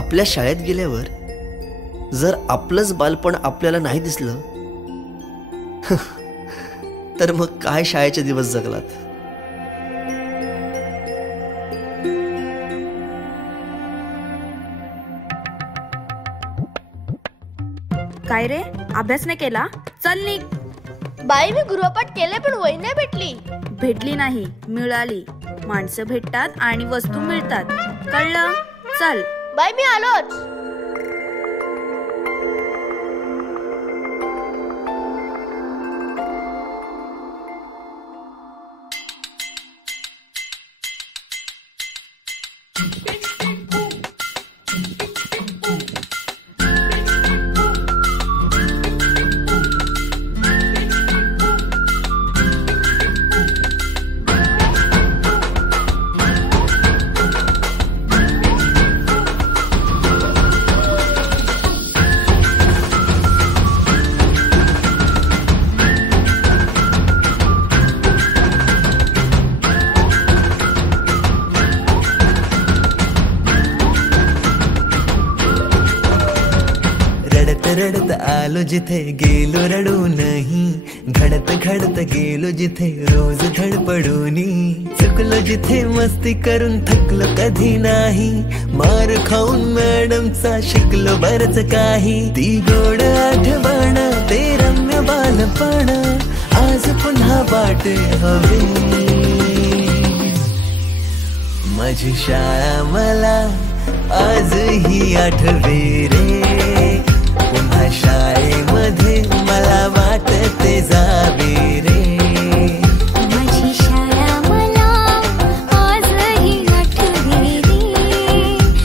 आपल्या शाळेत गेल्यावर जर आपलंच बालपण आपल्याला नाही दिसलं तर मग काय शाळेचे दिवस जगलात. काय रे, अभ्यास नाही केला? चल निघ. बाई मी गृहपाठ केले पण वही नाही भेटली. भेटली नाही, मिळाली. माणसं भेटतात आणि वस्तू मिळतात, कळलं? चल बाई मी आलोच. रडत आलो जिथे गेलो रडू नाही, घडत घडत गेलो जिथे रोज धडपडूनी, चुकलो जिथे मस्ती करून थकलो कधी नाही, मार खाऊन मॅडमचा शिकलो बरच काही. ती गोड आठवण ते रम्य बालपण आज पुन्हा वाटे हवे. माझी शाळा मला आजही आठवे रे, पुन्हा शाळेमध्ये मला वाटते जावे रे. माझी शाळा मला आजही आठवे रे,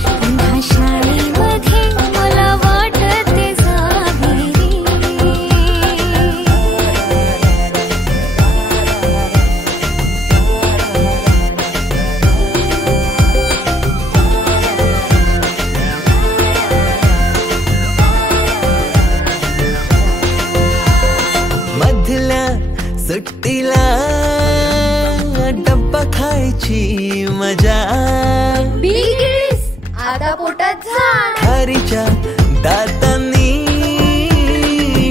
पुन्हा शाळेमध्ये मला वाटते जावे रे. सुट्टीला डब्बा खायची मजा, आता पोटात झाड. खारीच्या दातांनी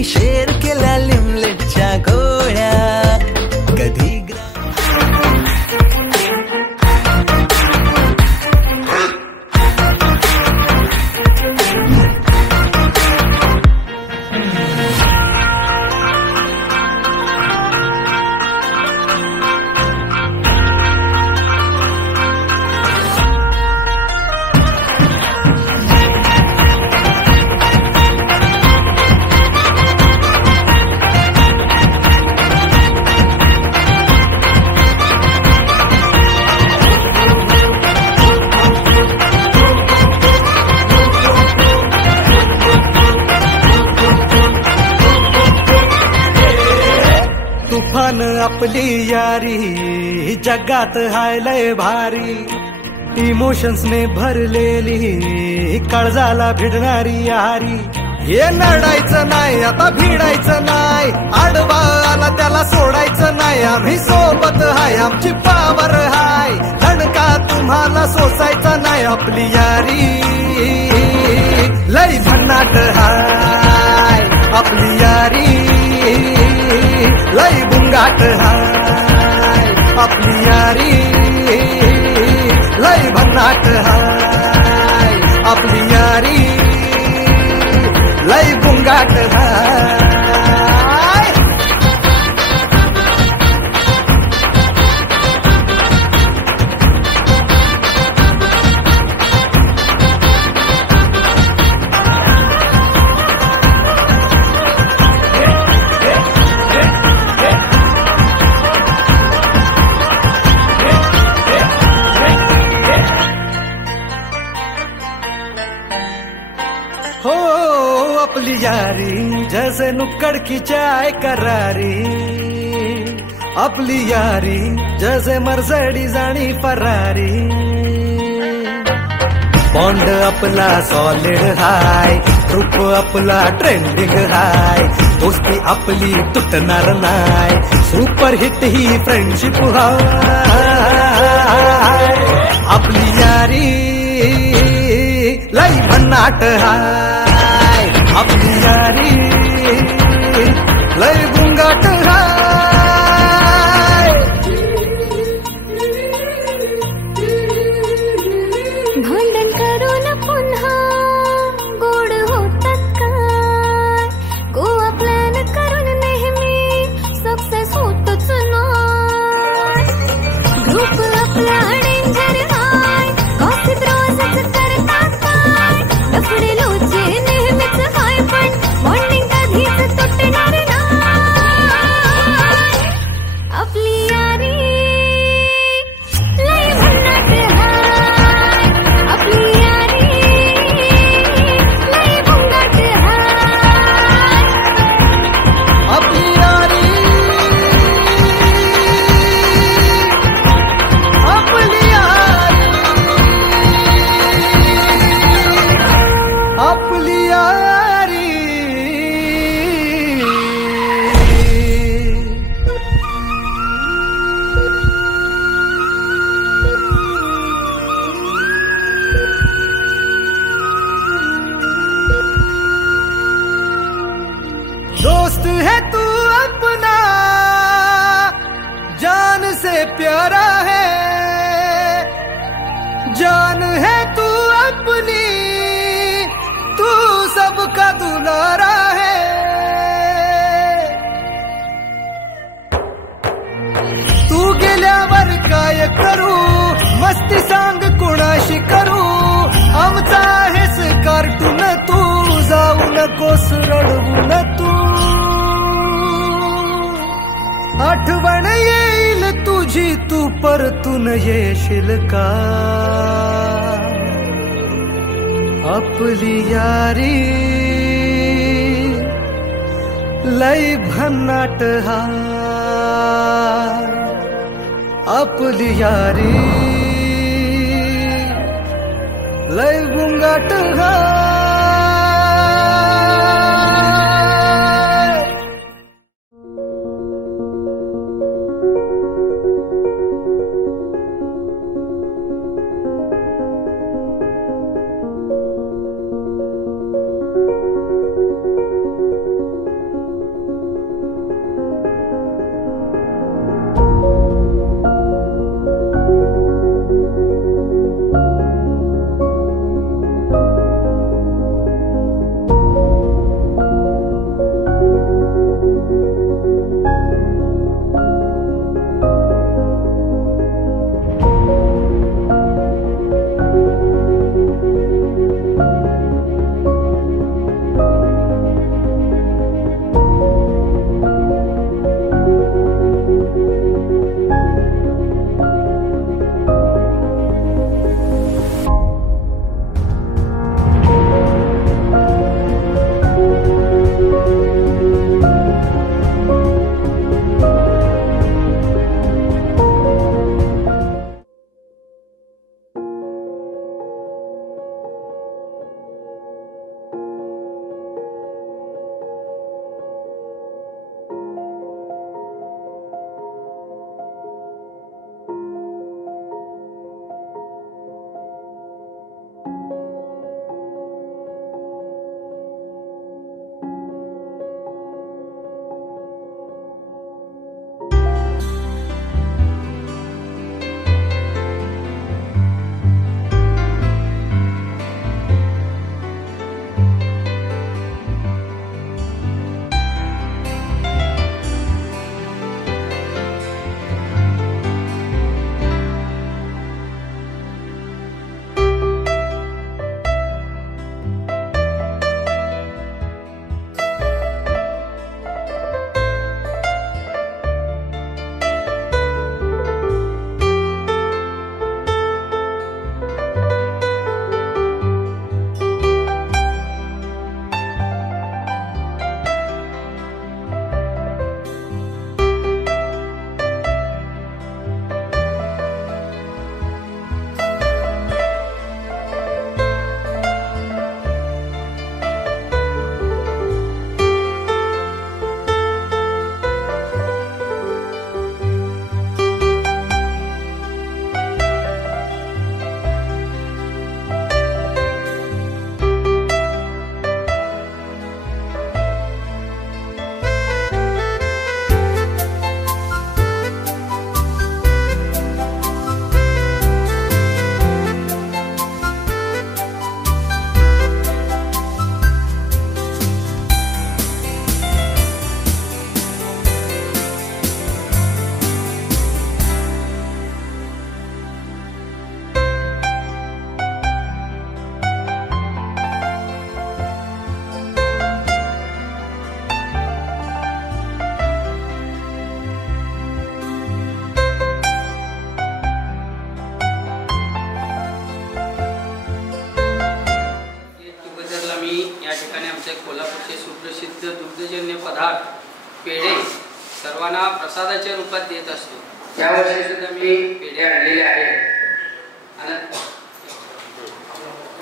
शेर केला लिमलेटच्या गोळ्या. कधी तुफान आपली यारी जगात हाय लय भारी, इमोशन्स ने भरलेली काळजाला भिडणारी यारी. हे नडायचं नाही आता भिडायचं नाही, आडवा आला त्याला सोडायचं नाही. आम्ही सोबत हाय आमची पावर हाय, दणका तुम्हाला सोसायचा नाही. आपली यारी लय भन्नाट हाय, आपली यारी लय बुंगाट हाय. आपली यारी लय भन्नाट हाय, आपली यारी लय बुंगाट हाय. हो अपनी यारी जैसे नुक्कड़ की चाय करारी, अपनी यारी जैसे मर्सिडीज आणि फरारी. बॉन्ड आपला सॉलिड हाय, ग्रुप आपला ट्रेंडिंग हाय, दोस्ती आपली तुटणार नाय, सुपर हिट ही फ्रेंडशिप हाय. आपली यारी लई भन्नाट हाय आपली यारी लई बुंगाट हाय भांडण करून पुन्हा गोड होतात काय गोवा प्लॅन करून नेहमी सक्सेस होतच नाही ग्रुप आपला डेंजर हाय गॉसिप रोजच करतात काय लफडे लोचे नेहमीच हाय पण मॉर्निंग कधीच तुटणार नाही आपली यारी लय भन्नाट हाय आपली यारी लय बुंगाट हाय आपली यारी आपली यारी आपली यारी दोस्त है तू अपना जान से प्यारा है जान है तू अपनी तू सबका दुलारा है तू गेल्यावर काय करू मस्ती सांग कोणाशी करू आमचा आहेस कार्टून तू जाऊ नकोस रडवून तू आठवण येईल तुझी तू परतून येशील का आपली यारी लय भन्नाट हाय आपली यारी लय गुंगाट हाय विविध दुग्धजन्य पदार्थ, पेढे सर्वांना प्रसादाच्या रूपात देत असतो. यावर्षी सुद्धा मी पेढे आणलेले आहेत.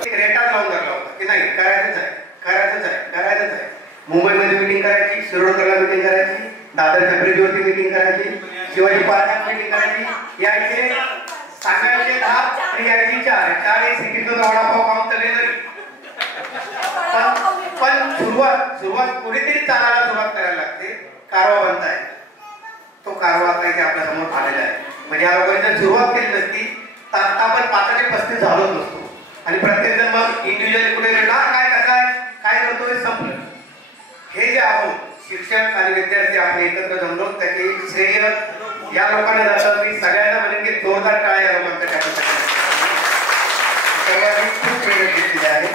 रेटात लावून धरला होता की नाही करायचंच आहे करायचंच आहे करायचंच आहे. मुंबईमध्ये मिटिंग करायची, शिरोडकरला मिटिंग करायची, दादरच्या ब्रिजवरती मिटिंग करायची, शिवाजी पार्कात मिटिंग करायची. यायचे सांगायचे 10 आणि यायची 4 सेकंद वडापाव खाऊन चालले. पण सुरुवात कुणीतरी चालायला सुरुवात करायला लागते. कारवा बनताय, तो कारवा काही आपल्या समोर आलेला आहे. म्हणजे या लोकांनी जर सुरुवात केली नसती तर आता आपण 5 ते 35 झालोच नसतो. आणि प्रत्येक जण मग इंडिव्हिज्युअली कुठे काय काय करतोय संपलं. हे जे आहोत शिक्षक आणि विद्यार्थी आपण एकत्र जमलो त्याचे श्रेय या लोकांना जातात. मी सगळ्यांना म्हणेन की जोरदार टाळ्या या लोकांसाठी सर्वांनी खूप मेहनत घेतलेली आहे.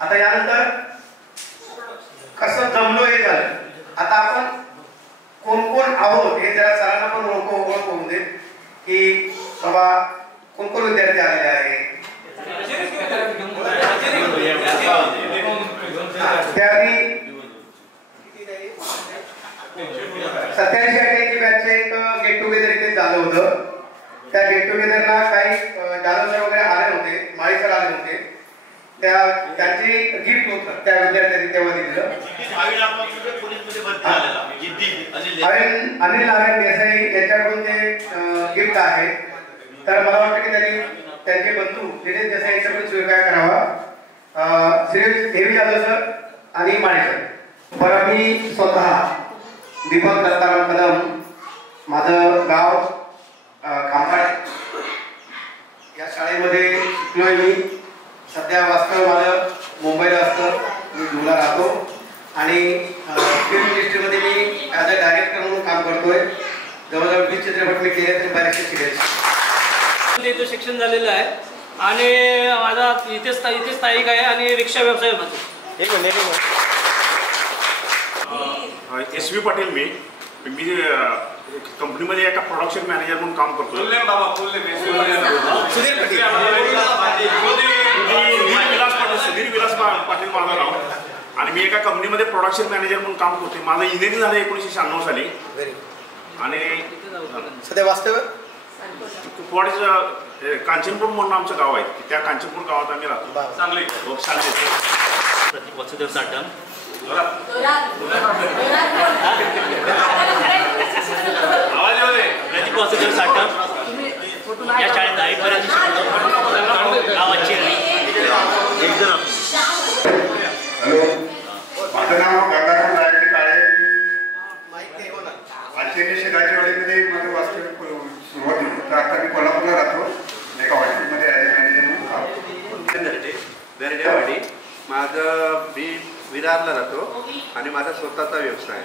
आता यानंतर कसं जमलो हे झालं. आता आपण कोण कोण आहोत हे जरा सरांना पण ओळख होऊन दे की बाबा कोण कोण विद्यार्थी आलेले आहे. त्याआधी 87-88 बॅचचे एक गेट टुगेदर इथे झालं होतं. त्या गेट टुगेदरला काही जाधव सर वगैरे आले नव्हते, माळी सर आले नव्हते. त्यांची गिफ्ट होतं त्या विद्यार्थ्यांनी तेव्हा दिलं. अनिल नारायण देसाई यांच्याकडून ते गिफ्ट आहे. तर मला वाटतं की त्यांनी त्यांचे बंधू दिनेश देसाई यांच्याकडून स्वीकार करावा. श्री देवी जाधव सर आणि माळी सर. बरं, मी स्वतः दीपक दत्ताराम कदम, माझं गाव खांबाळे या शाळेमध्ये शिकलोय. मी सध्या वास्तव माझं मुंबईला असतं, मी धुळा राहतो आणि फिल्म इंडस्ट्रीमध्ये मी ॲज अ डायरेक्टर म्हणून काम करतोय. जवळजवळ 20 चित्रपट मी केले तरी बरेचसे सिरियल्स. इथं शिक्षण झालेलं आहे आणि माझा इथे स्थायिक आहे आणि रिक्षा व्यवसाय माझा. SV पाटील. मी कंपनीमध्ये एका प्रोडक्शन मॅनेजर म्हणून काम करतो. सुधीर विलास पाटील माझं नाव. आणि मी एका कंपनीमध्ये प्रोडक्शन मॅनेजर म्हणून काम करतो. माझं इंजिनिअरिंग झालं 1996 साली. आणि सध्या वास्तव कांचनपूर म्हणून आमचं गाव आहे. त्या कांचनपूर गावात आम्ही राहतो. चांगले प्रतीक वासुदेव साटम. प्रतीक वासुदेव साटम या शाळेत 10वीपर्यंत शिकलो. गावाची हॅलो, माझं नाव गंगाराम रायजी काळे. 1980 माझं वास्तविक सुरुवात होती. तर आता मी कोल्हापूरला राहतो. एका हॉस्पिटलमध्ये ॲज अ मॅनेजर म्हणून काम. दर्डेवाडी. माझं मी विरारला राहतो आणि माझा स्वतःचा व्यवसाय आहे.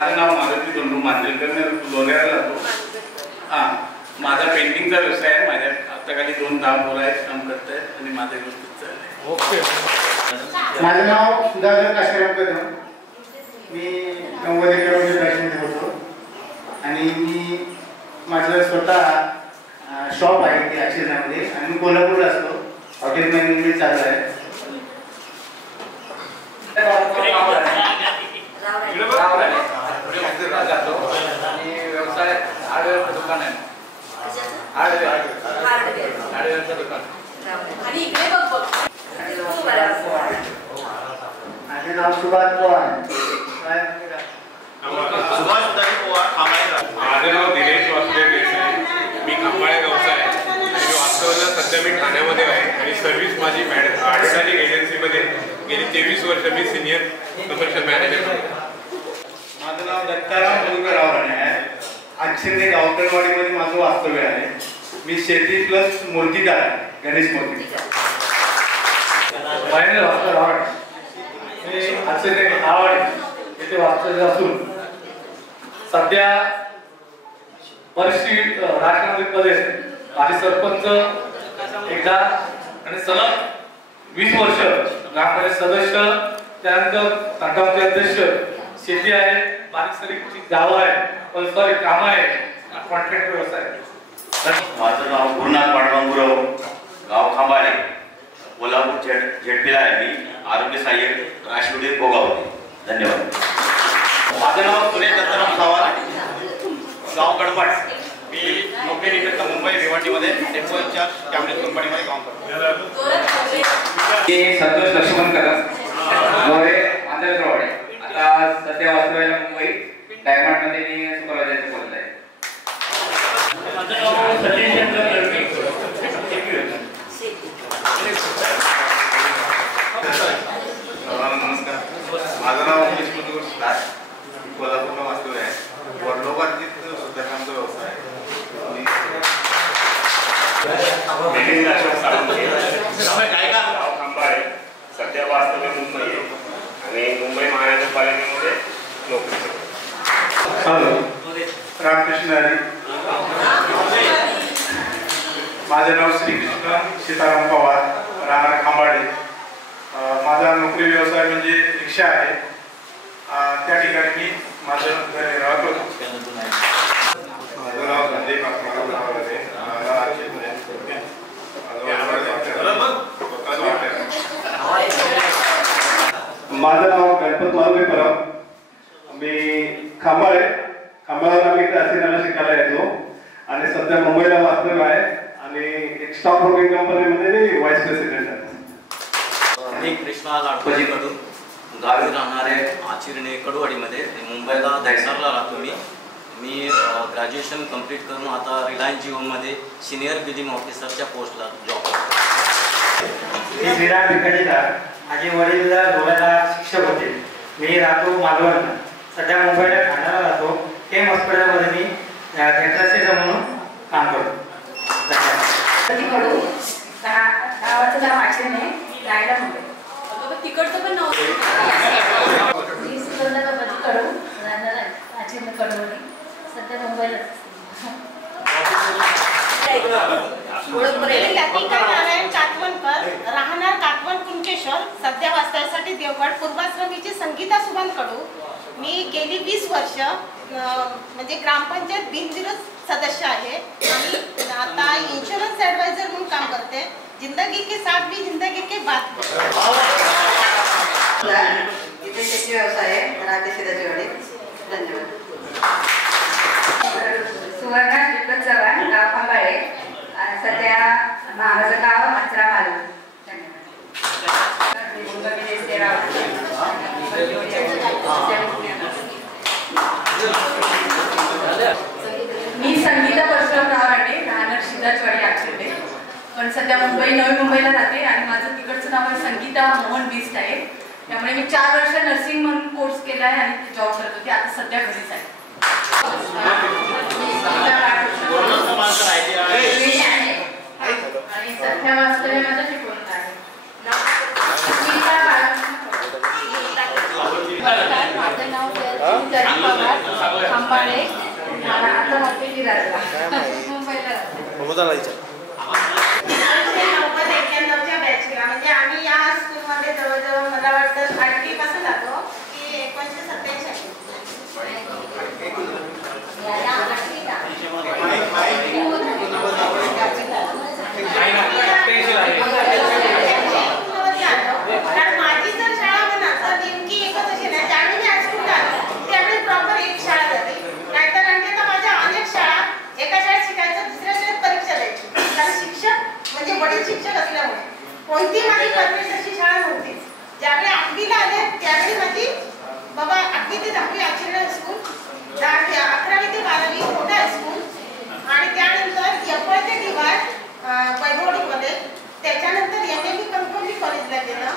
माझं नाव मारुती दोंडू मांजरेकर. मी लोण्याला राहतो. हां, माझा पेंटिंगचा व्यवसाय आहे. माझ्या हाताखाली 2 दाम मुलं आहेत, काम करत आहेत आणि माझं व्यवस्थित चाललंय. ओके. माझं नाव सुधाकर काशीराम कदम. मी 90 किलोमीटर फॅशनमध्ये होतो आणि मी माझं स्वतः शॉप आहे ते अक्षरधामध्ये आणि मी कोल्हापूरला असतो. हॉटेल मॅनेजमेंट चालू आहे. आणि व्यवसाय हार्डवेअरचं दुकान आहे. हार्डवेअरचं दुकान. माझे नाव सुभाष पवार. माझं नाव दिनेश वासुदेव देसाई. मी खंबाळे व्यवसाय आहे आणि मी वास्तवाला सध्या मी ठाण्यामध्ये आहे आणि सर्व्हिस माझी ॲडव्हर्टायझिंग एजन्सीमध्ये गेली 23 वर्ष मी सिनियर कमर्शियल मॅनेजर आहे. माझं नाव दत्ताराम मुलगराव आहे. अक्षरने गावकरवाडीमध्ये माझं वास्तव्य आहे. मी शेती प्लस मूर्तीकार आहे, गणेश मूर्ती. मी अक्षरने आवड येथे वास्तव्य असून सध्या बरीचशी राजकारणातील पदे माझे सरपंच एकदा आणि सलग 20 वर्ष ग्रामपंचायत सदस्य, त्यानंतर तालुका अध्यक्ष, शेती आहे, बारीक सारीक गावं आहे, परस्पर कामं आहे, कॉन्ट्रॅक्ट व्यवसाय. माझं नाव गुरुनाथ पांडुरंगराव, गाव खांबाळे, कोल्हापूर झेडपीला आहे मी आरोग्य सहाय्यक राष्ट्रवादी भोगावते. धन्यवाद. माझं नाव सुरेश दत्ताराम सावंत, गाव गडपट. मी नोकरीनिमित्त मुंबई भिवंडीमध्ये डेपो इन्चार्ज कॅबिनेट कंपनीमध्ये काम करतो. मी संतोष लक्ष्मण कदम मोरे आंध्रप्रवाडे. आता सध्या वास्तव्याला मुंबई डायमंडमध्ये मी सुपरवायझरचं पद आहे. नमस्कार, माझं नाव उमेश कुंदूर सुधार, कोल्हापूरला वास्तव्य आहे. वर्लोबाधित सुधारकांचा व्यवसाय आहे. सध्या वास्तव्य मुंबई आणि मुंबई महानगरपालिकेमध्ये नोकरी करतो. हॅलो, रामकृष्ण हरी. माझे नाव श्रीकृष्ण सीताराम पवार, राहणार खांबाळे. माझा नोकरी व्यवसाय म्हणजे रिक्षा आहे. त्या ठिकाणी मी माझं घर निर्वाह करतो. माझं नाव संदीप माझं नाव गणपत मारुती परब. मी खांबाळ्यावर आम्ही असिनाला शिकायला येतो आणि सध्या मुंबईला वास्तव्य आहे आणि एक स्टॉक ब्रोकिंग कंपनीमध्ये मी व्हाईस प्रेसिडेंट आहे. मी कृष्णा लाडकोजी कडून गावी राहणारे आचिरणे कडवाडीमध्ये, मुंबईला दहिसरला राहतो. मी ग्रॅज्युएशन कंप्लीट करून आता रिलायन्स जिओमध्ये सिनियर बिलिंग ऑफिसरच्या पोस्टला जॉब करतो. मी श्रीराम भिकाजीदार. माझे वडील डोळ्याला शिक्षक होते. मी राहतो मालवणला. सध्या मुंबईला ठाण्याला राहतो. केम हॉस्पिटलमध्ये मी थेटरचे म्हणून काम करतो. गावाचं नाव आचरणे, राहायला मुंबई. तिकडचं पण नाव मी सुगंधा बाबाजी कडू, राहणार आचरणे कडवणी, सध्या मुंबईला. लतिका नारायण कातवणकर, राहणार कातवण कुंकेश्वर, सध्या वास्तव्यासाठी देवगड. पूर्वाश्रमीची संगीता सुमन कडू. मी गेली 20 वर्ष म्हणजे ग्रामपंचायत बिनविरोध सदस्य आहे आणि आता इन्शुरन्स ॲडवायझर म्हणून काम करते. जिंदगी के साथ भी जिंदगी के बाद. इथे शेती व्यवसाय आहे, राहते शेताची वाडी. धन्यवाद. सुवर्णा श्रीपत चव्हाण, गाव खांबाळे, सध्या माझं गाव आचरा मालू. मी संगीता परशुराम गावाडे, राहणार शिदाचवाडी आचरणे, पण सध्या नवी मुंबईला राहते आणि माझं तिकडचं नाव आहे संगीता मोहन बिस्ट आहे. त्यामुळे मी 4 वर्ष नर्सिंग म्हणून कोर्स केला आहे आणि जॉब करत होते. आता सध्या घरीच आहे. आणि सध्या वास्तव्य माझं शिकवत आहे. माझं नाव खांबाळे, आता राहते मुंबईला राहते. 91-91च्या बॅचला म्हणजे आम्ही या स्कूलमध्ये जवळजवळ मला वाटतं 8वी पासून जातो की 1987. कारण माझी जर शाळा म्हणा तर नेमकी एकच अशी नाही. ज्यावेळी मी हायस्कूलला आलो त्यावेळी प्रॉपर एक शाळा झाली. नाहीतर अन्यथा माझ्या अनेक शाळा, एका शाळेत शिकायचं दुसऱ्या शाळेत परीक्षा द्यायची. कारण शिक्षक म्हणजे वडील शिक्षक असल्यामुळे कोणती माझी परफेक्ट अशी शाळा नव्हती. ज्यावेळी 8वीला आले त्यावेळी माझी बाबा 8वी ते 10वी आचरण स्कूल, 11वी ते 12वी मोठा हायस्कूल आणि त्यानंतर यपळ ते DY वैभवडीमध्ये. त्याच्यानंतर MA कणकवली कॉलेजला गेलं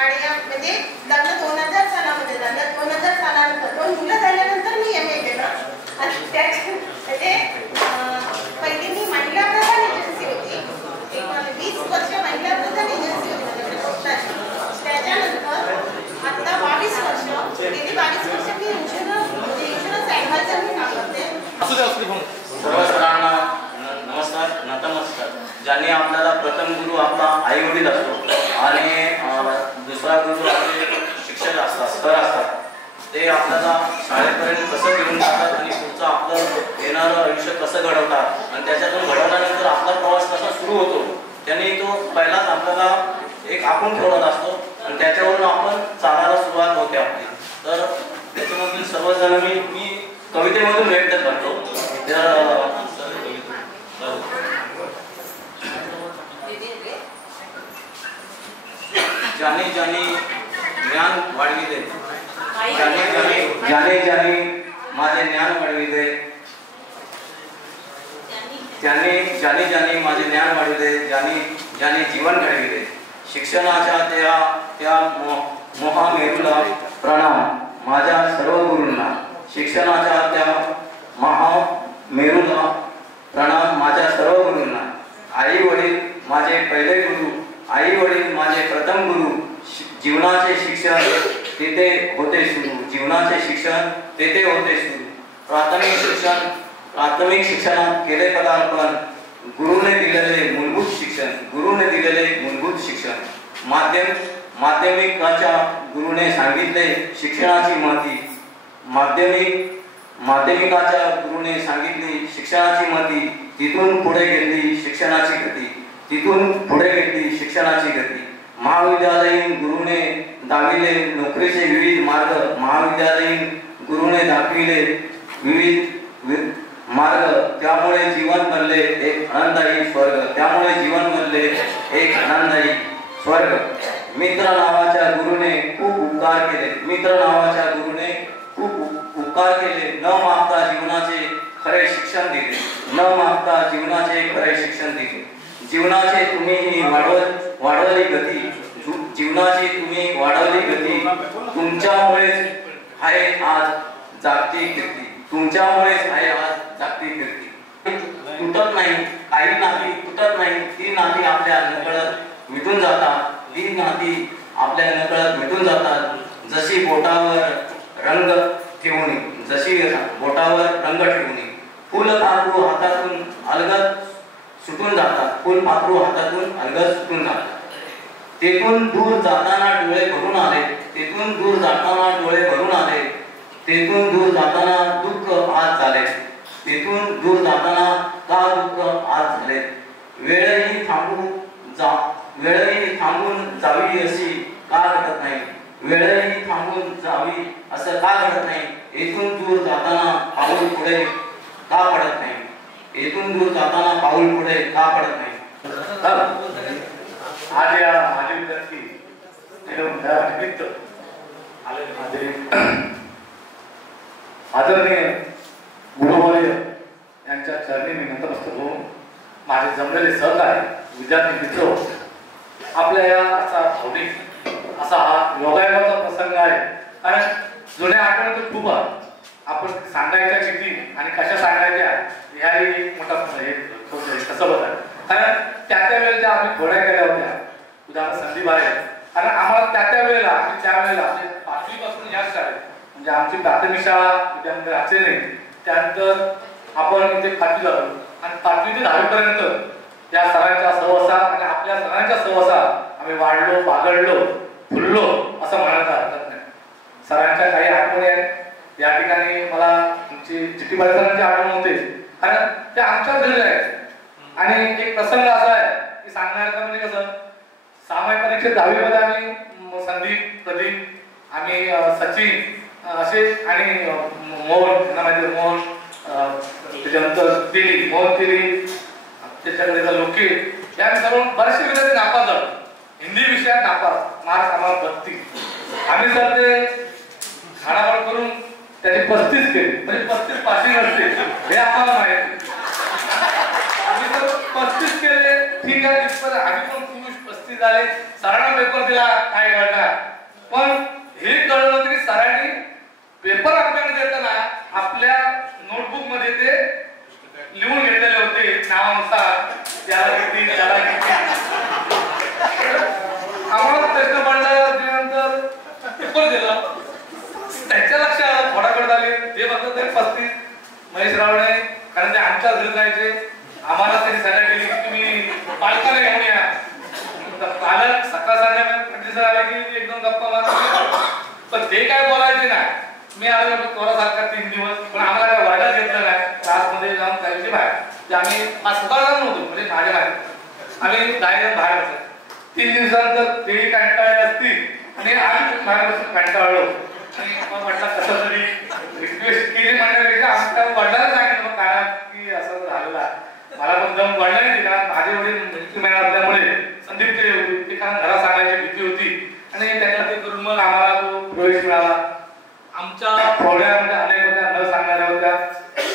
आणि म्हणजे लग्न 2000 सालामध्ये झालं. 2000 सालानंतर 2 मुलं झाल्यानंतर मी MA केलं आणि म्हणजे पहिली मी महिला प्रधान एजन्सी होती. 20 वर्ष महिला प्रधान एजन्सी होती माझ्याकडे पोस्टाची. त्याच्यानंतर आता 22 वर्ष, गेली 22 वर्ष मी इन्शुरन्स ॲडवायझर म्हणून काम करते. सर्व सरांना नमस्कार, नतमस्कार. ज्यांनी आपल्याला प्रथम गुरु आपला आई वडील असतो आणि दुसरा गुरु आपले शिक्षक असतात, सर असतात. ते आपल्याला शाळेपर्यंत कसं घेऊन जातात आणि पुढचं आपलं येणारं आयुष्य कसं घडवतात आणि त्याच्यातून घडवल्यानंतर आपला प्रवास कसा सुरू होतो. त्यांनी तो पहिलाच आपल्याला एक आपण ठेवत असतो आणि त्याच्यावरून आपण चालायला सुरुवात होते आपली. तर त्याच्यामधील सर्वजण मी कवितेमधून व्यक्त करतो. जाने जाने ज्ञान वाढविले, जाने जाने माझे ज्ञान वाढविले, ज्याने जाने जाने माझे ज्ञान वाढविले, ज्याने जीवन घडविले. शिक्षणाच्या त्या महामेरूला प्रणाम माझ्या सर्व गुरूंना. शिक्षणाच्या त्या महामेरूला प्रणाम माझ्या सर्व गुरूंना. आई वडील माझे पहिले गुरु, आई वडील माझे प्रथम गुरु. जीवनाचे शिक्षण तेथे होते सुरू, जीवनाचे शिक्षण तेथे होते सुरू. प्राथमिक शिक्षणात केले पदार्पण, गुरुने दिलेले मूलभूत शिक्षण, गुरुने दिलेले मूलभूत शिक्षण. माध्यमिकाच्या गुरुने सांगितले शिक्षणाची महती, माध्यमिकाच्या गुरुने सांगितली शिक्षणाची महती. तिथून पुढे घेतली शिक्षणाची गती, तिथून पुढे घेतली शिक्षणाची गती. महाविद्यालयीन गुरुने दाविले नोकरीचे विविध मार्ग, महाविद्यालयीन गुरुने दाखविले विविध मार्ग. त्यामुळे जीवन बनले एक आनंददायी स्वर्ग, त्यामुळे जीवन बनले एक आनंददायी स्वर्ग. मित्र नावाच्या गुरुने खूप उपकार केले, मित्र नावाच्या गुरुने खूप उपकार केले. न मागता जीवनाचे खरे शिक्षण दिले, न मागता जीवनाचे खरे शिक्षण दिले. जीवनाचे तुम्ही वाढवली गती, जीवनाची तुम्ही वाढवली गती. तुमच्यामुळेच आहे आज जागतिक कीर्ती, तुमच्यामुळेच आहे आज जागतिक कीर्ती. तुटत नाही काही नाती, तुटत नाही ती नाती आपल्या नकळत मिटून जातात, ती नाती आपल्या नकळत मिटून जातात. जशी बोटावर रंग ठेवून, जशी बोटावर रंग ठेवून. फुलपाखरू हातातून अलगद सुटून जातात, फुलपाखरू हातातून अलगद सुटून जातात. तेथून दूर जाताना डोळे भरून आले, तेथून दूर जाताना डोळे भरून आले. तेथून दूर जाताना दुःख आज झाले, तेथून दूर जाताना का दुःख आज झाले. वेळही थांबून जावी अशी का घडत नाही, वेळही थांबून जावी असं का घडत नाही. येथून दूर जाताना पाऊल पुढे का पडत नाही, येथून दूर जाताना पाऊल पुढे का पडत नाही. आज या माजी विद्यार्थी निमित्त आदरणीय गुरुवर्य यांच्या चरणी मी नतमस्तक होऊन माझे जमलेले सहकारी विद्यार्थी मित्र, आपल्या या असा भावनिक असा हा योगायोगाचा प्रसंग आहे. कारण जुन्या आठवणी तर खूप आहेत, आपण सांगायच्या किती आणि कशा सांगायच्या ह्याही एक मोठा कसं बघा. कारण त्या वेळेला आम्ही घोड्या केल्या होत्या, उदाहरण संदीप आहे. कारण आम्हाला त्या वेळेला आम्ही त्यावेळेला 5वी पासून याच शाळेत म्हणजे आमची प्राथमिक शाळा विद्यामंदिर असे नाही. त्यानंतर आपण इथे 5वी झालो आणि 5वी ते 10वी पर्यंत या सरांच्या सहवासा आणि आपल्या सरांच्या सहवासा आम्ही वाढलो, बागडलो, फुललो असं म्हणायला हरकत नाही. सरांच्या काही आठवणी आहेत या ठिकाणी. मला तुमची चिठ्ठी सरांची आठवण होते कारण ते आमच्या घरी आहेत. आणि एक प्रसंग असा आहे की सांगण्याचं म्हणजे कसं, सामायिक परीक्षेत 10वी मध्ये आम्ही संदीप, प्रदीप, आम्ही सचिन असे आणि मोहन, माहिती मोहन, त्याच्यानंतर तिरी, मोहन तिरी, त्याच्याकडे लोके, या सर्व बरेचसे विद्यार्थी नापास झालो. हिंदी विषयात नापास, मार्क आम्हाला 32. आम्ही सर ते हाडामाड करून त्याने 35 केले, म्हणजे 35 पासिंग असते हे आम्हाला माहिती. आम्ही तर 35 केले, ठीक आहे, आम्ही पण पुरुष 35 झाले. सरांना पेपर दिला काय कळणार, पण हे कळलं होतं की सरांनी पेपर आपल्याकडे देताना आपल्या नोटबुक मध्ये ते लिहून घेतलेले होते नावानुसार, त्याला किती त्याला किती. आम्हाला प्रश्न पडल्यानंतर पेपर दिला, त्यांच्या लक्षात थोडाकडे झाले ते फक्त ते 35 महेश रावणे, कारण ते आमच्या घरी जायचे. आम्हाला त्यांनी सल्ला केली की तुम्ही पालकाला घेऊन या. पालक सकाळ संध्याकाळी आले की एकदम गप्पा मारतो, पण ते काय बोलायचे नाही. मी आलो थोडासारखा 3 दिवस, पण आम्हाला काय वर्गात घेतलं नाही. क्लासमध्ये जाऊन त्याची बाहेर आम्ही 5-7 जण होतो, म्हणजे माझ्या बाहेर आम्ही 10 जण बाहेर होतो. 3 दिवसानंतर तेही कंटाळले असतील आणि आम्ही माझ्यापासून कंटाळलो आणि मग म्हटलं कसं तरी रिक्वेस्ट केली म्हणण्यापेक्षा आमच्या वडिलांना सांगितलं मग काय की असं झालेलं आहे. मला पण जाऊन वडिलांनी दिला. माझे वडील मिलिटरी मॅन असल्यामुळे संदीप ते कारण घरात सांगायची भीती होती आणि त्यांना ते करून मग आम्हाला तो प्रवेश मिळाला. आमच्या प्रौढ्यामध्ये अनेक होत्या न सांगणाऱ्या होत्या.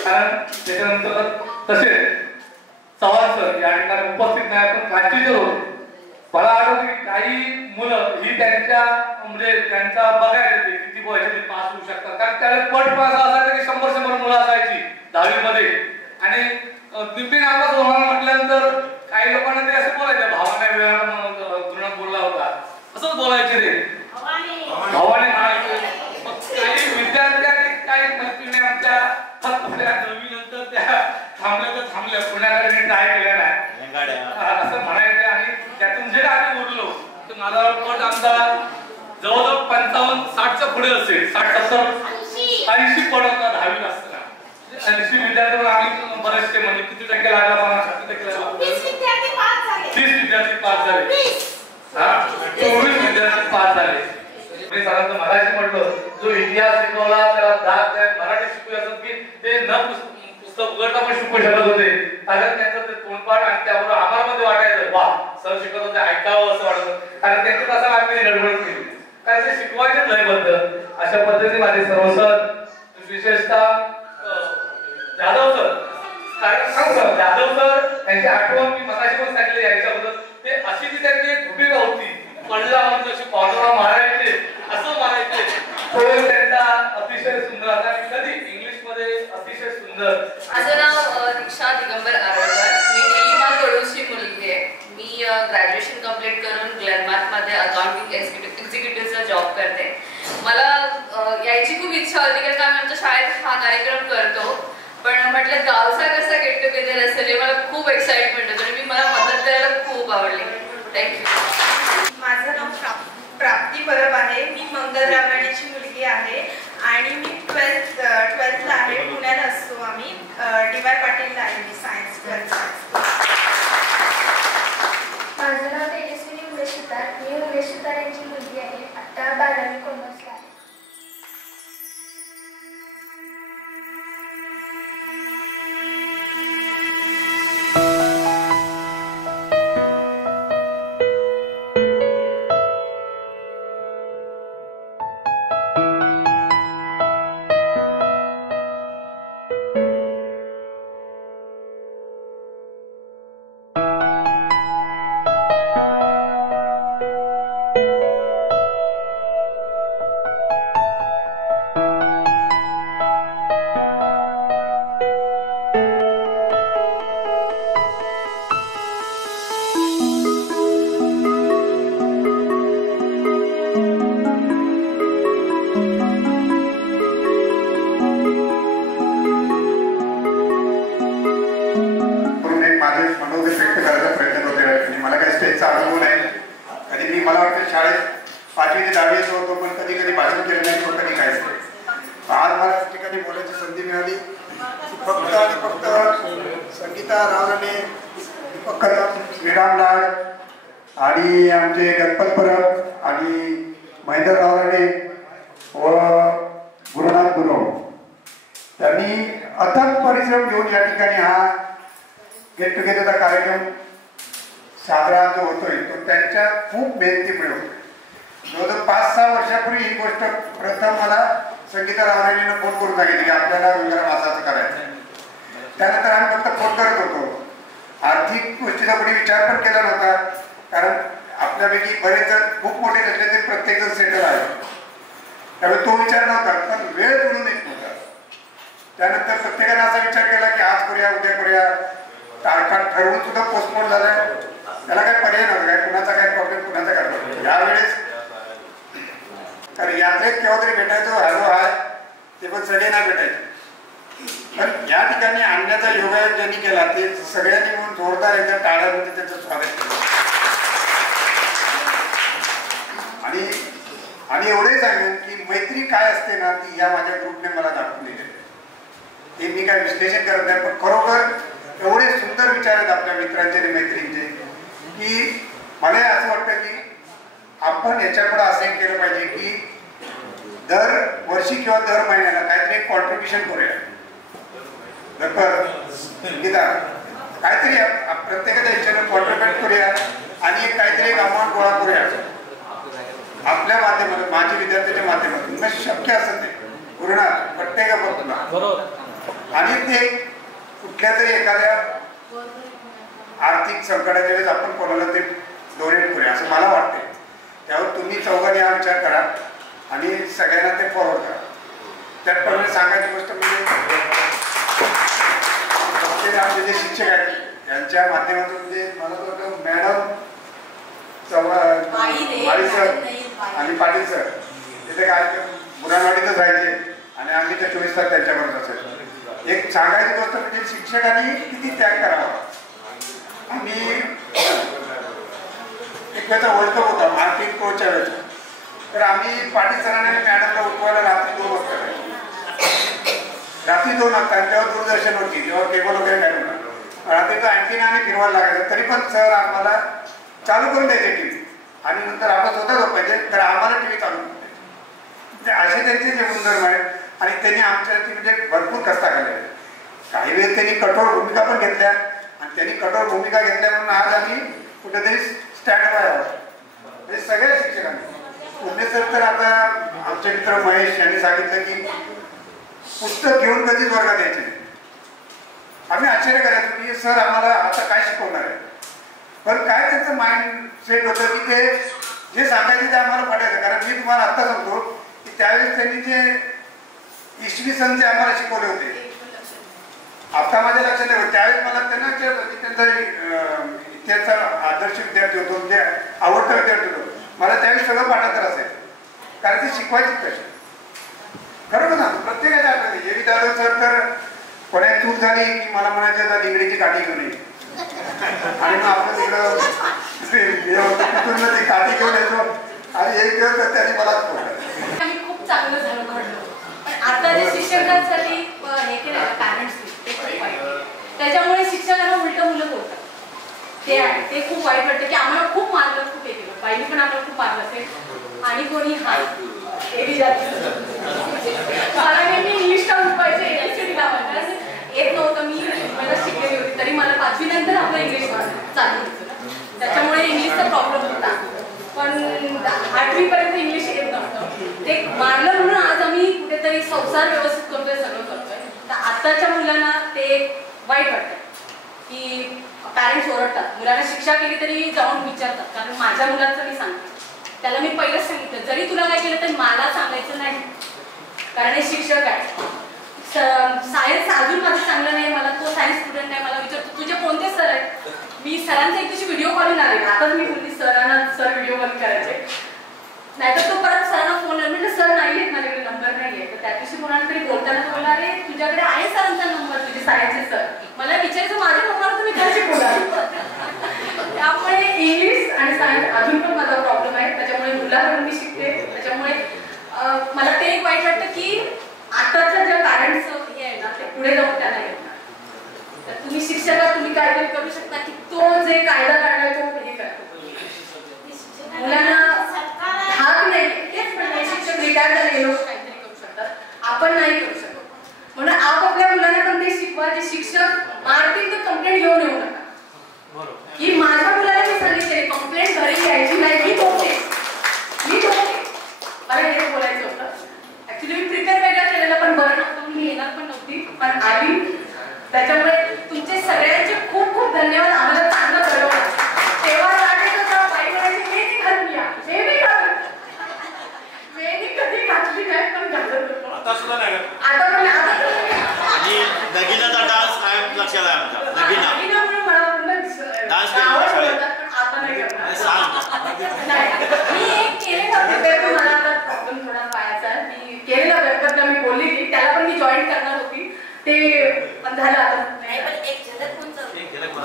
कारण त्याच्यानंतर तसेच चव्हाण सर या ठिकाणी उपस्थित नाही पण क्लास टीचर होते. मला आठवतं की काही मुलं ही त्यांच्या म्हणजे त्यांचा बघायचे ते किती व्हायचे पास होऊ शकतात. कारण त्यावेळेस पट पास असायचं की 100 मुलं असायची 10वी मध्ये आणि निम्मी नापास होणार म्हटल्यानंतर काही लोकांना ते असं बोलायचं भावाने वेळा बोलला होता असंच बोलायचे ते भावाने म्हणायचे. काही विद्यार्थी काही मैत्रिणी आमच्या नंतर त्या थांबल्या पुण्याकडे ट्राय केल्या नाही असं म्हणायचं आणि त्यातून जे आम्ही उरलो तर माझा पट आमचा जवळजवळ 55-60च्या पुढे असेल. 60-70-80 पट होता 10वी असताना. 80 विद्यार्थ्यांवर आम्ही बरेचसे म्हणजे किती टक्के लागला मला 30 विद्यार्थी पास झाले. 24 विद्यार्थी पास झाले. मी सरांचं मराठी म्हटलं जो इतिहास शिकवला त्याला 10 मराठी शिकू असत की ते न पुस्तक उघडता पण शिकू शकत होते. कारण त्यांचं ते तोंडपाठ आणि त्याबरोबर आम्हाला मध्ये वाटायचं वा सर शिकत होते ऐकावं असं वाटत. कारण त्यांचं तसं आम्ही गडबड केली कारण ते शिकवायचेच लयबद्ध. अशा पद्धतीने माझे सर्व सर विशेषतः जाधव सर कारण सांगू सर जाधव सर त्यांची आठवण मी मगाशी पण सांगितली याच्याबद्दल. ते अशी ती त्यांची एक भूमिका होती पडला म्हणजे अशी कॉर्नर मारायचे असं मारायचे. तो त्यांचा अतिशय सुंदर आता कधी इंग्लिश मध्ये अतिशय सुंदर. माझं नाव दीक्षा दिगंबर आरोळकर. मी नीलिमा कडूची मुलगी आहे. मी ग्रॅज्युएशन कंप्लीट करून ग्लेनमार्क मध्ये अकाउंटिंग एक्झिक्युटिव्हचा जॉब करते. मला यायची खूप इच्छा होती कारण आम्ही आमच्या शाळेत हा कार्यक्रम करतो पण म्हटलं गावचा कसा गेट टुगेदर असेल हे मला खूप एक्साइटमेंट होतं आणि मला मदत करायला खूप आवडली. थँक्यू. माझं नाव प्राप्ती परब आहे. मी मंगल रावणाची मुलगी आहे आणि मी 12th आहे. पुण्यात असतो आम्ही. DY पाटीलला आहे मी सायन्स 12th सायन्स. माझं नाव तेजस्विनी उमेश सुतार. मी उमेश सुतार यांची मुलगी आहे. आता 12वी कॉमर्सला आहे. मला वाटतं शाळेत 5वी ते 10वी होतो पण कधी कधी भाषण केलं नाही किंवा कधी काहीच नाही. आज मला त्या ठिकाणी बोलायची संधी मिळाली. फक्त आणि फक्त संगीता रावराणे, दीपक कदम, श्रीराम लाड आणि आमचे गणपत परब आणि महेंद्र रावराणे व गुरुनाथ गुरव त्यांनी अथक परिश्रम घेऊन या ठिकाणी हा गेट टुगेदरचा कार्यक्रम साजरा जो होतोय तो त्यांच्या खूप मेहनतीमुळे होतो. जवळजवळ 5-6 वर्षापूर्वी ही गोष्ट प्रथम मला संगीता रावराणेनं फोन करून सांगितली की आपल्याला विक्रमाचं करायचं. त्यानंतर आम्ही फक्त फोन करत होतो. आर्थिक गोष्टीचा कोणी विचार पण केला नव्हता कारण आपल्यापैकी बरेच जण खूप मोठे नसले तरी प्रत्येक जण सेटल आहे त्यामुळे तो विचार नव्हता पण वेळ जुळून येत नव्हता. त्यानंतर प्रत्येकाने असा विचार केला की आज करूया उद्या करूया. तारखा ठरवून सुद्धा पोस्टपोन झालाय. त्याला काही पर्याय नव्हता काय कुणाचा काय प्रॉब्लेम कुणाचा काय प्रॉब्लेम. यावेळेस कारण यात्रेत केव्हा तरी भेटायचो हॅलो हाय ते पण सगळे नाही भेटायचे. पण या ठिकाणी आणण्याचा योगायोग ज्यांनी केला ते सगळ्यांनी म्हणून जोरदार एकदा टाळ्यांमध्ये त्याचं स्वागत केलं. आणि एवढंही सांगेन की मैत्री काय असते ना ती या माझ्या ग्रुपने मला दाखवून दिली. ते मी काय विश्लेषण करत नाही पण खरोखर एवढे सुंदर विचार आहेत आपल्या मित्रांचे आणि मैत्रिणींचे की मला असं वाटतं की आपण याच्यापुढे असं केलं पाहिजे की दर वर्षी किंवा दर महिन्याला काहीतरी एक कॉन्ट्रीब्युशन करूया. गीता काहीतरी प्रत्येकाच्या ह्याच्यानं कॉन्ट्रीब्युट करूया आणि काहीतरी एक अमाऊंट गोळा करूया आपल्या माध्यमातून, माझ्या विद्यार्थ्याच्या माध्यमातून शक्य असत नाही पूर्ण प्रत्येकापासून. आणि ते कुठल्या तरी एखाद्या आर्थिक संकटाच्या वेळेस आपण कोणाला ते डोनेट करूया असं मला वाटते. त्यावर तुम्ही चौघांनी हा विचार करा आणि सगळ्यांना ते फॉरवर्ड करा. त्याचप्रमाणे सांगायची गोष्ट म्हणजे आपले जे शिक्षक आहेत त्यांच्या माध्यमातून जे मला वाटतं मॅडम माळी सर आणि पाटील सर तिथे काय बुरानवाडीतच राहायचे आणि आम्ही त्या 24 तास त्यांच्याबरोबर असायचो. एक सांगायची गोष्ट म्हणजे शिक्षकांनी किती त्याग करावा. आम्ही एक वेळचा वर्ल्ड कप होता मार्टिन कोचच्या वेळेचा, तर आम्ही पाटील सरांना मॅडमला उठवायला रात्री 2 वाजता तेव्हा दूरदर्शन होती, तेव्हा केबल वगैरे काय होणार, रात्री तो अँटिना आणि फिरवायला लागायचा. तरी पण सर आम्हाला चालू करून द्यायचे टीव्ही आणि नंतर आपण स्वतः झोपायचे तर आम्हाला टीव्ही चालू करून द्यायचे. असे त्यांचे जे गुणधर्म आहेत आणि त्यांनी आमच्यावरती म्हणजे भरपूर कष्ट केले. काही वेळेस त्यांनी कठोर भूमिका पण घेतल्या आणि त्यांनी कठोर भूमिका घेतल्या म्हणून आज आम्ही कुठेतरी स्टँड बाय आहोत. म्हणजे सगळ्या शिक्षकांनी पुणे सर तर आता आमचे मित्र महेश यांनी सांगितलं की पुस्तक घेऊन कधीच वर्गात यायचे नाही. आम्ही आश्चर्य करायचो की सर आम्हाला आता काय शिकवणार आहे, पण काय त्यांचं माइंड सेट होतं की ते जे सांगायचे ते आम्हाला पटायचं. कारण मी तुम्हाला आत्ता सांगतो की त्यावेळेस त्यांनी जे इसवी सन जे आम्हाला शिकवले होते आता माझ्या लक्षात नाही, त्यावेळेस मला त्यांना विचारत होतं की त्यांचा इतिहासचा आदर्श विद्यार्थी होतो म्हणजे आवडता विद्यार्थी होतो. मला त्यावेळेस सगळं पाठांतर असेल कारण ते शिकवायचे कसे खरं ना. प्रत्येकाच्या आठवणी हे विद्यार्थी सर तर कोणाची चूक झाली की मला म्हणायचं तर इंग्रजी काठी घेऊन ये आणि मग आपण तिकडं तिथून ती काठी घेऊन येतो आणि एक दिवस तर त्यांनी मलाच बोललं. खूप चांगलं झालं घडलं. पण आता जे शिक्षकांसाठी हे केलं पॅरेंट्स ते खूप वाईट. त्याच्यामुळे शिक्षकांना उलट मुलं बोलतात ते आहे. ते खूप वाईट वाटतं की आम्हाला खूप मारलं, खूप हे केलं, बाईने पण आम्हाला खूप मारलं असेल आणि कोणी हाय हे मला मी इंग्लिश का उठवायचे एबीसीडी लावायला येत नव्हतं. मी मला शिकलेली होती तरी मला 5वी नंतर आपलं इंग्लिश चालू होतं. त्याच्यामुळे इंग्लिशचा प्रॉब्लेम होता. पण 8वी पर्यंत इंग्लिश येत नव्हतं. ते मारलं म्हणून आज आम्ही कुठेतरी संसार व्यवस्थित करतोय, सगळं करतोय. तर आताच्या मुलांना ते वाईट वाटतं की पॅरेंट्स ओरडतात. मुलांना शिक्षा केली तरी जाऊन विचारतात. कारण माझ्या मुलाचं मी सांगते त्याला मी पहिलंच सांगितलं जरी तुला काय केलं तरी मला सांगायचं नाही कारण हे शिक्षक आहे. सायन्स अजून माझं चांगलं नाही, मला तो सायन्स स्टुडंट नाही. मला विचारतो तुझे कोणते सर आहेत. मी सरांचा एक दिवशी व्हिडिओ कॉलिंग आले. आताच मी बोलली सरांना सर व्हिडिओ कॉलिंग करायचे नाहीतर तो परत सरांना फोन लावला म्हटलं सर नाही आहेत माझ्याकडे नंबर नाही आहे. तर त्या दिवशी कोणाला तरी बोलताना बोलला अरे तुझ्याकडे आहे सरांचा नंबर तुझे सायन्सचे सर. मला विचारायचं माझ्या नंबर तुम्ही काय शिकवणार. त्यामुळे इंग्लिश आणि सायन्स अजून पण माझा प्रॉब्लेम आहे. त्याच्यामुळे मुलाकडून मी शिकते. त्याच्यामुळे मला ते एक वाईट वाटतं की आताच्या ज्या पॅरेंट्स हे आहे ना ते पुढे जाऊन त्यांना येत नाही. तर तुम्ही शिक्षक तुम्ही काहीतरी करू शकता की तो जे कायदा काढलाय तो हे करतो. मुलांना हाक नाही तेच म्हणजे शिक्षक रिटायर झाले लोक काहीतरी करू शकतात, आपण नाही करू शकत. म्हणून आपापल्या मुलांना पण ते शिकवा. जे शिक्षक मारतील तर कंप्लेंट घेऊन येऊ नका. की माझ्या मुलाला मी सांगितले कंप्लेंट घरी घ्यायची नाही. मी बोलते मला हे बोलायचं होतं. ऍक्च्युली मी प्रिपेअर वेगळं केलेलं पण बरं नव्हतं मी येणार पण नव्हती पण आली. त्याच्यामुळे तुमचे सगळ्यांचे खूप खूप धन्यवाद. आम्हाला चांगलं कळवलं. तेव्हा वाटायचं बाई म्हणायची मेहंदी घालून या मेहंदी कधी घातली नाही पण घालत होतो. आता सुद्धा नाही आता पण आणि नगीनाचा डान्स कायम लक्षात आहे आमचा. नगीना म्हणून मला पूर्ण डान्स आता नाही मी एक केलेला प्रिपेअर मला आता प्रॉब्लेम थोडा पायाचा मी केलेला गणपतला मी बोलली की त्याला पण मी जॉईन करणार होती ते पण झालं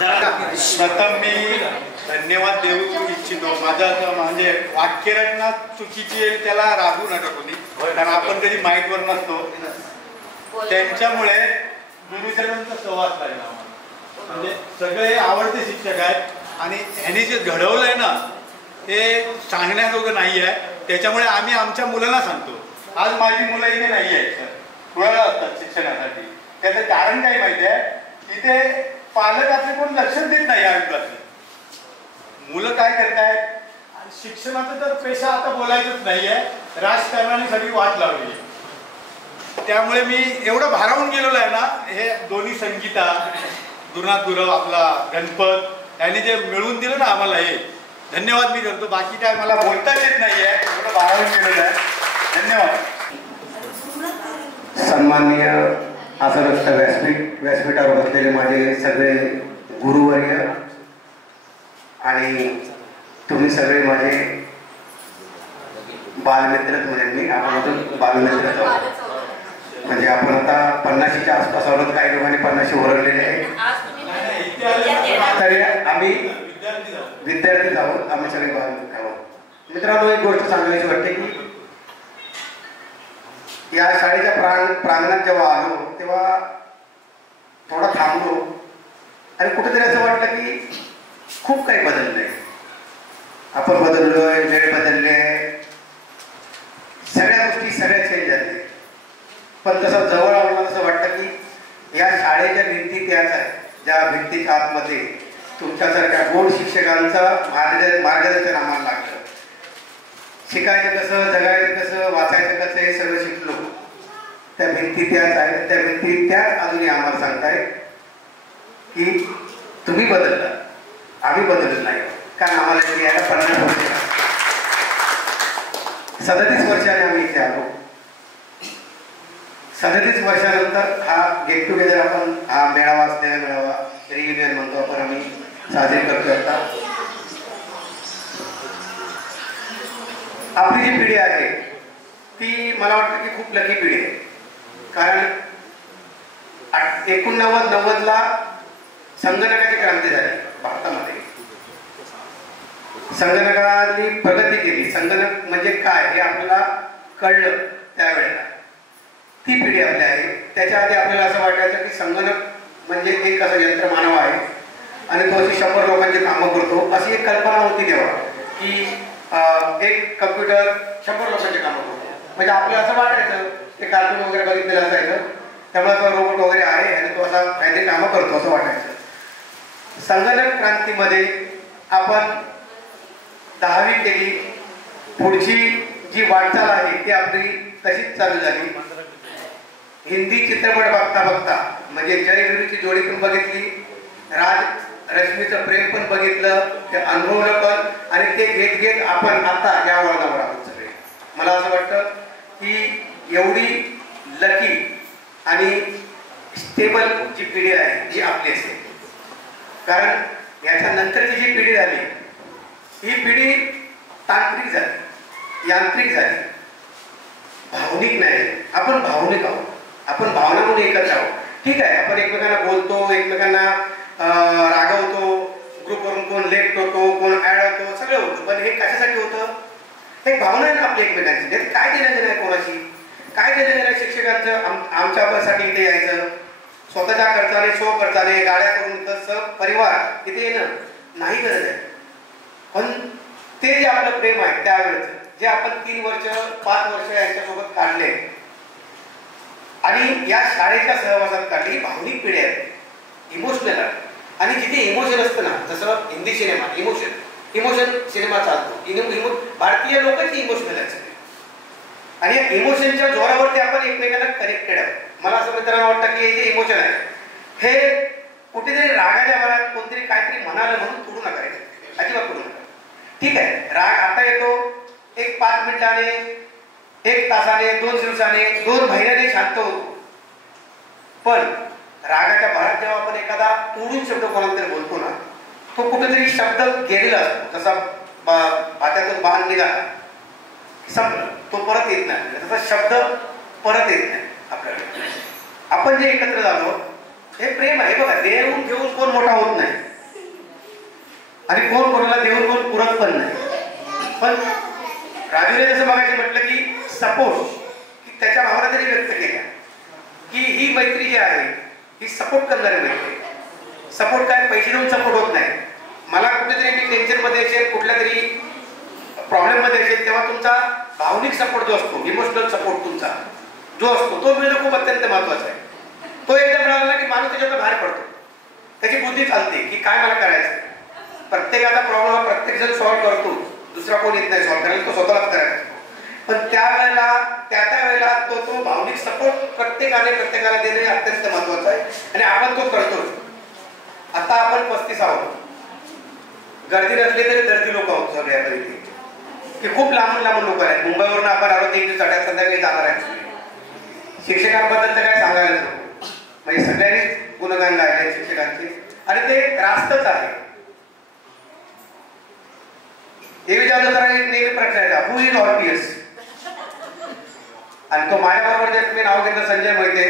आता प्रथम मी धन्यवाद देऊ इच्छितो. माझं म्हणजे वाक्यरचना चुकीची त्याला राबवू नका कोणी कारण आपण कधी माईकवर नसतो. त्यांच्यामुळे गुरुजनांचा सहवास लागला. म्हणजे सगळे आवडते शिक्षक आहेत आणि ह्याने जे घडवलंय ना ते सांगण्याजोगं नाही आहे. त्याच्यामुळे आम्ही आमच्या मुलांना सांगतो. आज माझी मुलं इथे नाही आहेत सर, पुण्याला असतात शिक्षणासाठी. त्याचं कारण काय माहिती आहे, इथे पालक आपले कोण लक्षच देत नाही. या विभागातले मुलं काय करतायत, शिक्षणाचा तर पेशा आता बोलायचंच नाही आहे, राजकारणाने सगळी वाट लावली. त्यामुळे मी एवढं भारावून गेलेलो आहे ना, हे दोन्ही संगीता, गुरुनाथ गुरव, आपला गणपत यांनी जे मिळवून दिलं ना आम्हाला, हे धन्यवाद मी करतो. बाकी काय मला बोलताच येत नाही आहे, एवढं भारावून गेलेलं आहे. धन्यवाद. सन्माननीय आसनस्थ व्यासपीठावर बसलेले माझे सगळे गुरुवर्य आणि तुम्ही सगळे माझे बालमित्रच म्हणेन मी. आपण बालमित्रच आहोत. म्हणजे आपण आता 50च्या आसपास आहोत, काही लोकांनी 50 ओरडलेले आहे. तरी आम्ही विद्यार्थीच आहोत, आम्ही सगळे बालमित्र आहोत. मित्रांनो, एक गोष्ट सांगायची वाटते की या शाळेच्या प्रांगणात जेव्हा आलो तेव्हा थोडा थांबलो आणि कुठेतरी असं वाटलं की खूप काही बदललंय. आपण बदललोय, वेळ बदलले, सगळ्या गोष्टी सगळ्या चेंज झाल्या. पण तसं जवळ आलं असं वाटतं की या शाळेच्या भिंती त्याच आहेत, ज्या भिंतीच्या आतमध्ये तुमच्यासारख्या गोड शिक्षकांचं मार्गदर्शन आम्हाला लागलं. शिकायचं कसं, जगायचं कसं, वाचायचं कसं, हे सगळं शिकलो. त्या भिंती त्याच आहेत, त्या भिंती त्याच अजूनही आम्हाला सांगतायत की तुम्ही बदलला, आम्ही बदलत नाही. कारण आम्हाला इथे यायला 50 वर्ष, 37 वर्षाने आम्ही इथे आलो. 37 वर्षानंतर हा गेट टुगेदर, आपण हा मेळावा, स्नेह मेळावा, रियुनियन म्हणतो आपण, आम्ही साजरी करतो. आता आपली जी पिढी आहे ती मला वाटतं की खूप लकी पिढी आहे. कारण 89-90ला संगणकाची क्रांती झाली भारतामध्ये. संगणकाने प्रगती केली. संगणक म्हणजे काय हे आपल्याला कळलं त्यावेळेला. ती पिढी आपली आहे. त्याच्या आधी आपल्याला असं वाटायचं की संगणक म्हणजे एक असं यंत्रमानव आहे आणि तो अशी 100 लोकांची कामं करतो, अशी एक कल्पना होती तेव्हा की एक कम्प्युटर 100 लोकांची कामं करतो. म्हणजे आपल्याला असं वाटायचं, ते कार्टून वगैरे बघितलेलं असायचं, त्यामुळे तो रोबोट वगैरे आहे आणि तो असा काहीतरी कामं करतो असं वाटायचं. संगणक क्रांतीमध्ये आपण 10वी केली. पुढची जी वाटचाल आहे ती आपली तशीच चालू झाली. हिंदी चित्रपट बघता बघता म्हणजे जयवीरची जोडी पण बघितली, रश्मीचं प्रेम पण बघितलं, ते अनुभवलं पण, आणि ते घेत घेत आपण आता या वळणावर आहोत सगळे. मला असं वाटतं की एवढी लकी आणि स्टेबल जी पिढी आहे जी आपली असेल. कारण याच्या नंतरची जी पिढी झाली ही पिढी तांत्रिक झाली, यांत्रिक झाली, भावनिक नाही. आपण भावनिक आहोत, आपण भावना म्हणून एकच आहोत. ठीक आहे, आपण एकमेकांना बोलतो, एकमेकांना रागवतो, ग्रुपवरून कोण लेफ्ट होतो, कोण ऍड होतो, सगळं होतं. पण हे कशासाठी होतं? एक भावना आहे ना आपल्या एकमेकांची. काय देणं देणं आहे कोणाशी, काय देणं देणं आहे शिक्षकांचं आमच्यासाठी इथे यायचं, स्वतःच्या खर्चाने, स्वखर्चाने गाड्या करून इथं परिवार इथे येणं नाही गरज आहे. पण ते जे आपलं प्रेम आहे त्यावेळेच, जे आपण 3 वर्ष 5 वर्ष यांच्यासोबत काढले आणि या शाळेच्या सहवासात काढली, भावनिक पिढी आहे, इमोशनल आहे. आणि जिथे इमोशन असतं ना, जसं हिंदी सिनेमा इमोशन सिनेमा चालतो, भारतीय लोकांची इमोशनल आहे आणि या इमोशनच्या जोरावरती आपण एकमेकांना कनेक्टेड आहोत. मला असं मित्रांनो वाटतं की हे जे इमोशन आहे हे कुठेतरी रागाच्या भरात कोणतरी काहीतरी म्हणालं म्हणून तोडू नका, अजिबात करू नका. ठीक आहे, राग आता येतो, एक 5 मिनिटाने, 1 तासाने, 2 दिवसाने, 2 महिन्याने शांत होतो. पण रागाच्या भरात जेव्हा आपण एखादा तोडून शब्द कोणाला तरी बोलतो ना, तो कुठेतरी शब्द गेलेला असतो. जसा भात्यातून बाण निघाला, संपलं, तो परत येत नाही. तसा शब्द परत येत नाही आपल्याकडे. आपण जे एकत्र झालो हे प्रेम आहे. बघा, देऊन घेऊन कोण मोठा होत नाही आणि कोण कोणाला देऊन कोण पुरत पण नाही. पण राजूने जसं बघायचं म्हटलं की सपोर्ट, की त्याच्या भावना तरी व्यक्त केल्या की ही मैत्री जी आहे ही सपोर्ट करणारी मैत्री. सपोर्ट काय पैसे देऊन सपोर्ट होत नाही. मला कुठेतरी मी टेन्शनमध्ये असेल, कुठल्या तरी प्रॉब्लेममध्ये असेल, तेव्हा तुमचा भावनिक सपोर्ट जो असतो, इमोशनल सपोर्ट तुमचा जो असतो, तो मिळणं खूप अत्यंत महत्वाचा आहे. तो एकदा मिळाला की माणूस त्याच्यातून बाहेर पडतो, त्याची बुद्धी चालते की काय मला करायचं. प्रत्येकाचा प्रॉब्लेम हा प्रत्येक जण सॉल्व्ह करतो, दुसरा कोण येत नाही सॉल्व्ह करायला, तो स्वतःलाच करायचा. पण त्यावेळेला त्या वेळेला तो भावनिक सपोर्ट प्रत्येकाला देणे अत्यंत महत्वाचं आहे आणि आपण तो करतो. आता आपण 35 आहोत, गर्दी नसली तरी दर्दी लोक आहोत सगळ्या इथे, की खूप लांबून लोक आहेत. मुंबईवरून आपण आलो, एक दिवस चढ्यात संध्याकाळी जाणार आहे. शिक्षकांबद्दल तर काय सांगायला नको, म्हणजे सगळ्यांनीच गुणगान गायले शिक्षकांचे आणि ते रास्तच आहे. देवी जाधव सरांनी नेहमी प्रश्न आहे, हू इज ऑर्पियस? आणि तो माझ्याबरोबर जे मी नाव घेतलं संजय मोहिते,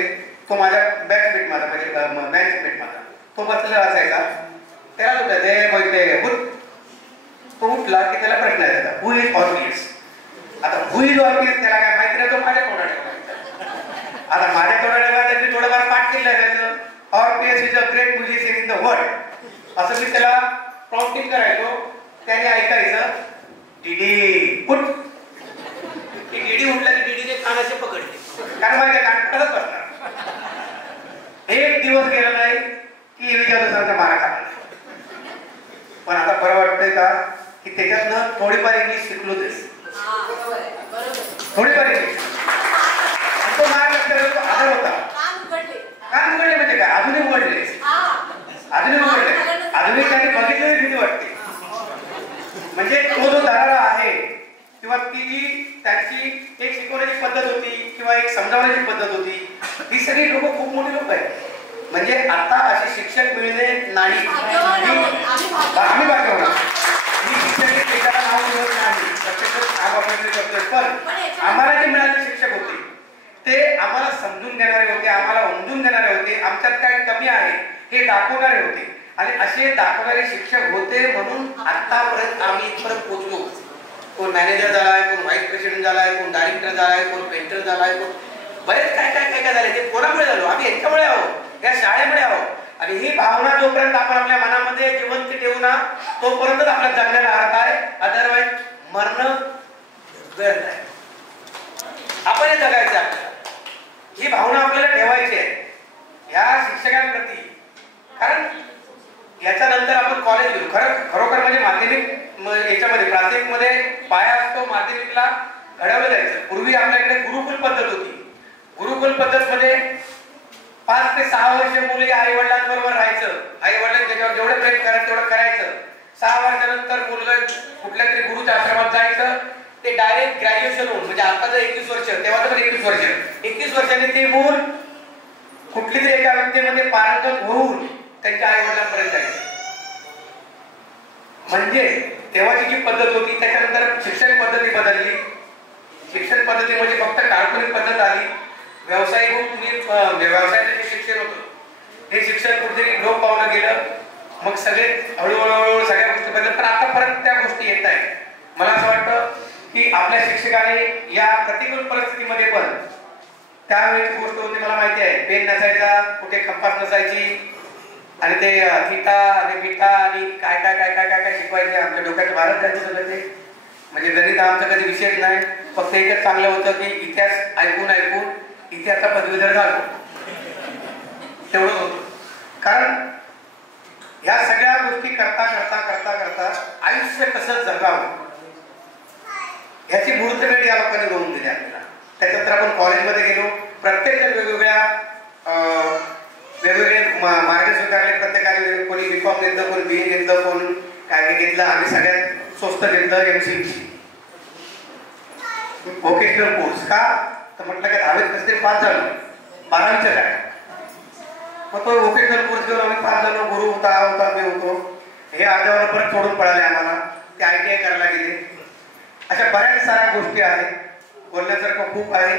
तो माझ्या बॅचमेट माझा, म्हणजे बँचमेट माझा, तो बसलेला असायचा. त्याला उठायचं मोहिते, तो उठला की त्याला प्रश्न यायचा, हू इज ऑर्पियस? आता हू इज ऑर्पियस त्याला काय माहिती नाही, तो माझ्या तोंडाने आता माझ्या तोंडाने मी थोडंफार पाठ केलं आहे. Orpheus is a great musician in the world असं मी त्याला प्रॉम्प्टिंग करायचो. त्याने ऐकायचं, डीडी उठ. डीडी उठला की डीडीने कान असे पकडले, कारण माझ्या कान पडत बसणार. एक दिवस गेला नाही की विजयाचा मारा खाल्ला. पण आता बरं वाटतंय का की त्याच्यातनं थोडीफार इंग्लिश शिकलो तेच, थोडीफार इंग्लिश. तो मार तो आधार होता. कान उघडले म्हणजे काय, अजूनही उघडले, अजूनही त्याने बघितलेली भीती वाटते. म्हणजे तो जो दरारा आहे किंवा ती जी त्यांची एक शिकवण्याची पद्धत होती किंवा एक समजावण्याची पद्धत होती, ही सगळी लोक खूप मोठी लोक आहेत. म्हणजे आता असे शिक्षक मिळणे नाही, आम्ही बाकी होणार. मी शिक्षक एकाला नाव मिळत नाही, प्रत्येक पण आम्हाला जे मिळाले शिक्षक होते ते आम्हाला समजून देणारे होते, आम्हाला उमजून देणारे होते, आमच्यात काय कमी आहे हे दाखवणारे होते. आणि असे दाखवणारे शिक्षक होते म्हणून आतापर्यंत आम्ही इथपर्यंत पोहोचलो. कोण मॅनेजर झालाय, कोण व्हाईस प्रेसिडेंट झालाय, कोण डायरेक्टर झालाय, कोण पेंटर झालाय, कोण बरेच काय झाले. ते कोणामुळे झालो? आम्ही यांच्यामुळे आहोत, या शाळेमुळे आहोत. आणि ही भावना जोपर्यंत आपण आपल्या मनामध्ये जिवंत ठेवू ना, तोपर्यंत आपल्या जगण्याला अर्थ आहे. अदरवाईज मरण व्यर्थ आहे. आपण हे जगायचं आपल्याला, ही भावना आपल्याला ठेवायची आहे ह्या शिक्षकांप्रती. कारण याच्यानंतर आपण कॉलेज गेलो, खरोखर म्हणजे माध्यमिक याच्यामध्ये प्राथमिक मध्ये पाया असतो, माध्यमिकला घडवलं जायचं. पूर्वी आपल्याकडे गुरुकुल पद्धत होती. गुरुकुल पद्धत मध्ये 5 ते 6 वर्ष मुले आई वडिलांबरोबर राहायचं, आई वडिलांनी त्याच्यावर जेवढं प्रेम करायचं तेवढं करायचं. 6 वर्षानंतर मुलगा कुठल्या तरी गुरुच्या आश्रमात जायचं. ते डायरेक्ट ग्रॅज्युएशन होऊन, म्हणजे आता जर 21 वर्ष, तेव्हा तर 21 वर्षांनी ते मूल कुठली तरी एका विद्येमध्ये पारंगत होऊन त्यांच्या आई वडिलांपर्यंत जायचं. म्हणजे तेव्हाची जी पद्धत होती, त्याच्यानंतर शिक्षण पद्धती बदलली. शिक्षण पद्धती म्हणजे फक्त काल्पनिक पद्धत आली. व्यवसायाचं जे शिक्षण होतं हे शिक्षण कुठेतरी लोप पावलं गेलं. मग सगळे हळूहळू सगळ्या गोष्टी बदलल्या. पण आता परत त्या गोष्टी येत आहेत. मला असं वाटतं की आपल्या शिक्षकाने या प्रतिकूल परिस्थितीमध्ये पण, त्यावेळेची गोष्ट होती, मला माहिती आहे, पेन नसायचा, कुठे कंपास नसायची, आणि ते थिटा आणि बिटा आणि काय काय काय काय काय काय शिकवायचे. आमच्या डोक्यात भारत जायचं सगळं ते. म्हणजे गणित आमचा कधी विषयच नाही. फक्त एकच चांगलं होतं की इतिहास ऐकून इतिहासाचा पदवीधर झालो, तेवढं होतं. कारण ह्या सगळ्या गोष्टी करता करता करता करता आयुष्य कसं जगावं ह्याची मुहूर्तमेढ या लोकांनी रोवून दिली आपल्याला. त्याच्यानंतर आपण कॉलेजमध्ये गेलो, प्रत्येक जण वेगवेगळे मार्ग स्वीकारले. प्रत्येकाने कोणी बीकॉम घेतलं, कोणी बीए घेतलं, कोण काय घेतलं. आम्ही सगळ्यात स्वस्त घेतलं MCC व्होकेशनल कोर्स. का तर म्हटलं की 10वीत कसं तरी 5 झालो, 12वीचं काय. मग तो व्होकेशनल कोर्स घेऊन आम्ही 5 झालो. गुरु होता, हा होता, मी होतो. हे अर्ध्यावर परत सोडून पळाले आम्हाला. ते ITI करायला गेले. अशा बऱ्याच साऱ्या गोष्टी आहेत, बोलण्यासारखं खूप आहे.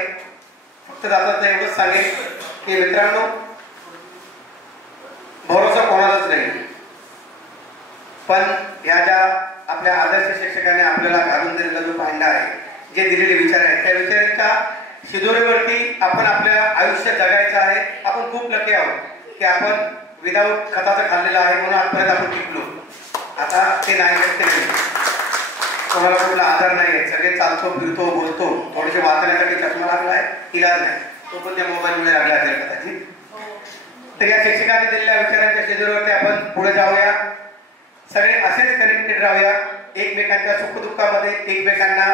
फक्त जातात एवढंच सांगेल की मित्रांनो, भरोसा कोणालाच नाही. पण ह्या ज्या आपल्या आदर्श शिक्षकाने आपल्याला घालून दिलेला जो पांडा आहे, जे दिलेले विचार आहेत, त्या विचारांच्या शिदोरीवरती आपण आपल्या आयुष्य जगायचं आहे. आपण खूप लकी आहोत की आपण विदाऊट खताचं खाल्लेलं आहे, म्हणून आजपर्यंत आपण टिकलो. आता ते नाही करते नाही, कोणाला कुठला आजार नाही आहे, सगळे चालतो फिरतो बोलतो, थोडेसे वाचण्यासाठी चष्मा लागलाय, इलाज नाही, तो पण त्या मोबाईलमुळे लागला असेल कदाचित. तर या शिक्षकांनी दिलेल्या विचारांच्या शेजारीवरती आपण पुढे जाऊया, सगळे असेच कनेक्टेड राहूया, एकमेकांच्या सुखदुःखामध्ये एकमेकांना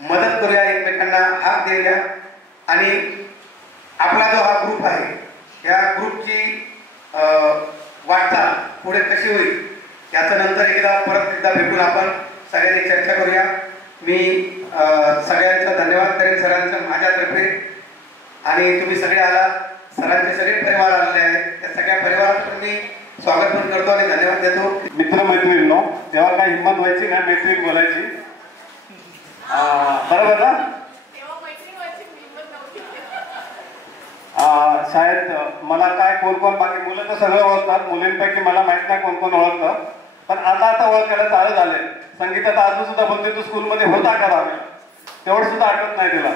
मदत करूया, एकमेकांना हात देऊया. आणि आपला जो हा ग्रुप आहे, या ग्रुपची वाटचाल पुढे कशी होईल याचं नंतर परत एकदा भेटून आपण सगळ्यांनी चर्चा करूया. मी सगळ्यांचा धन्यवाद करेन सरांचं माझ्यातर्फे. आणि तुम्ही सगळे आला, सरांचे सगळे परिवार आलेले आहेत, त्या सगळ्या परिवाराचं मी स्वागत पण करतो आणि धन्यवाद देतो. मित्रमैत्रिणींनो, तेव्हा काही हिंमत व्हायची नाही मैत्रीण बोलायची, बरोबर ना? शाळेत मला काय कोण कोण, बाकी मुलं तर सगळं ओळखतात, मुलींपैकी मला माहित नाही कोण कोण ओळखतं, पण आता ओळखायला चालू झाले. संगीता तर अजून सुद्धा बोलते तू स्कूलमध्ये होता का राहू, तेवढं सुद्धा आठवत नाही तिला.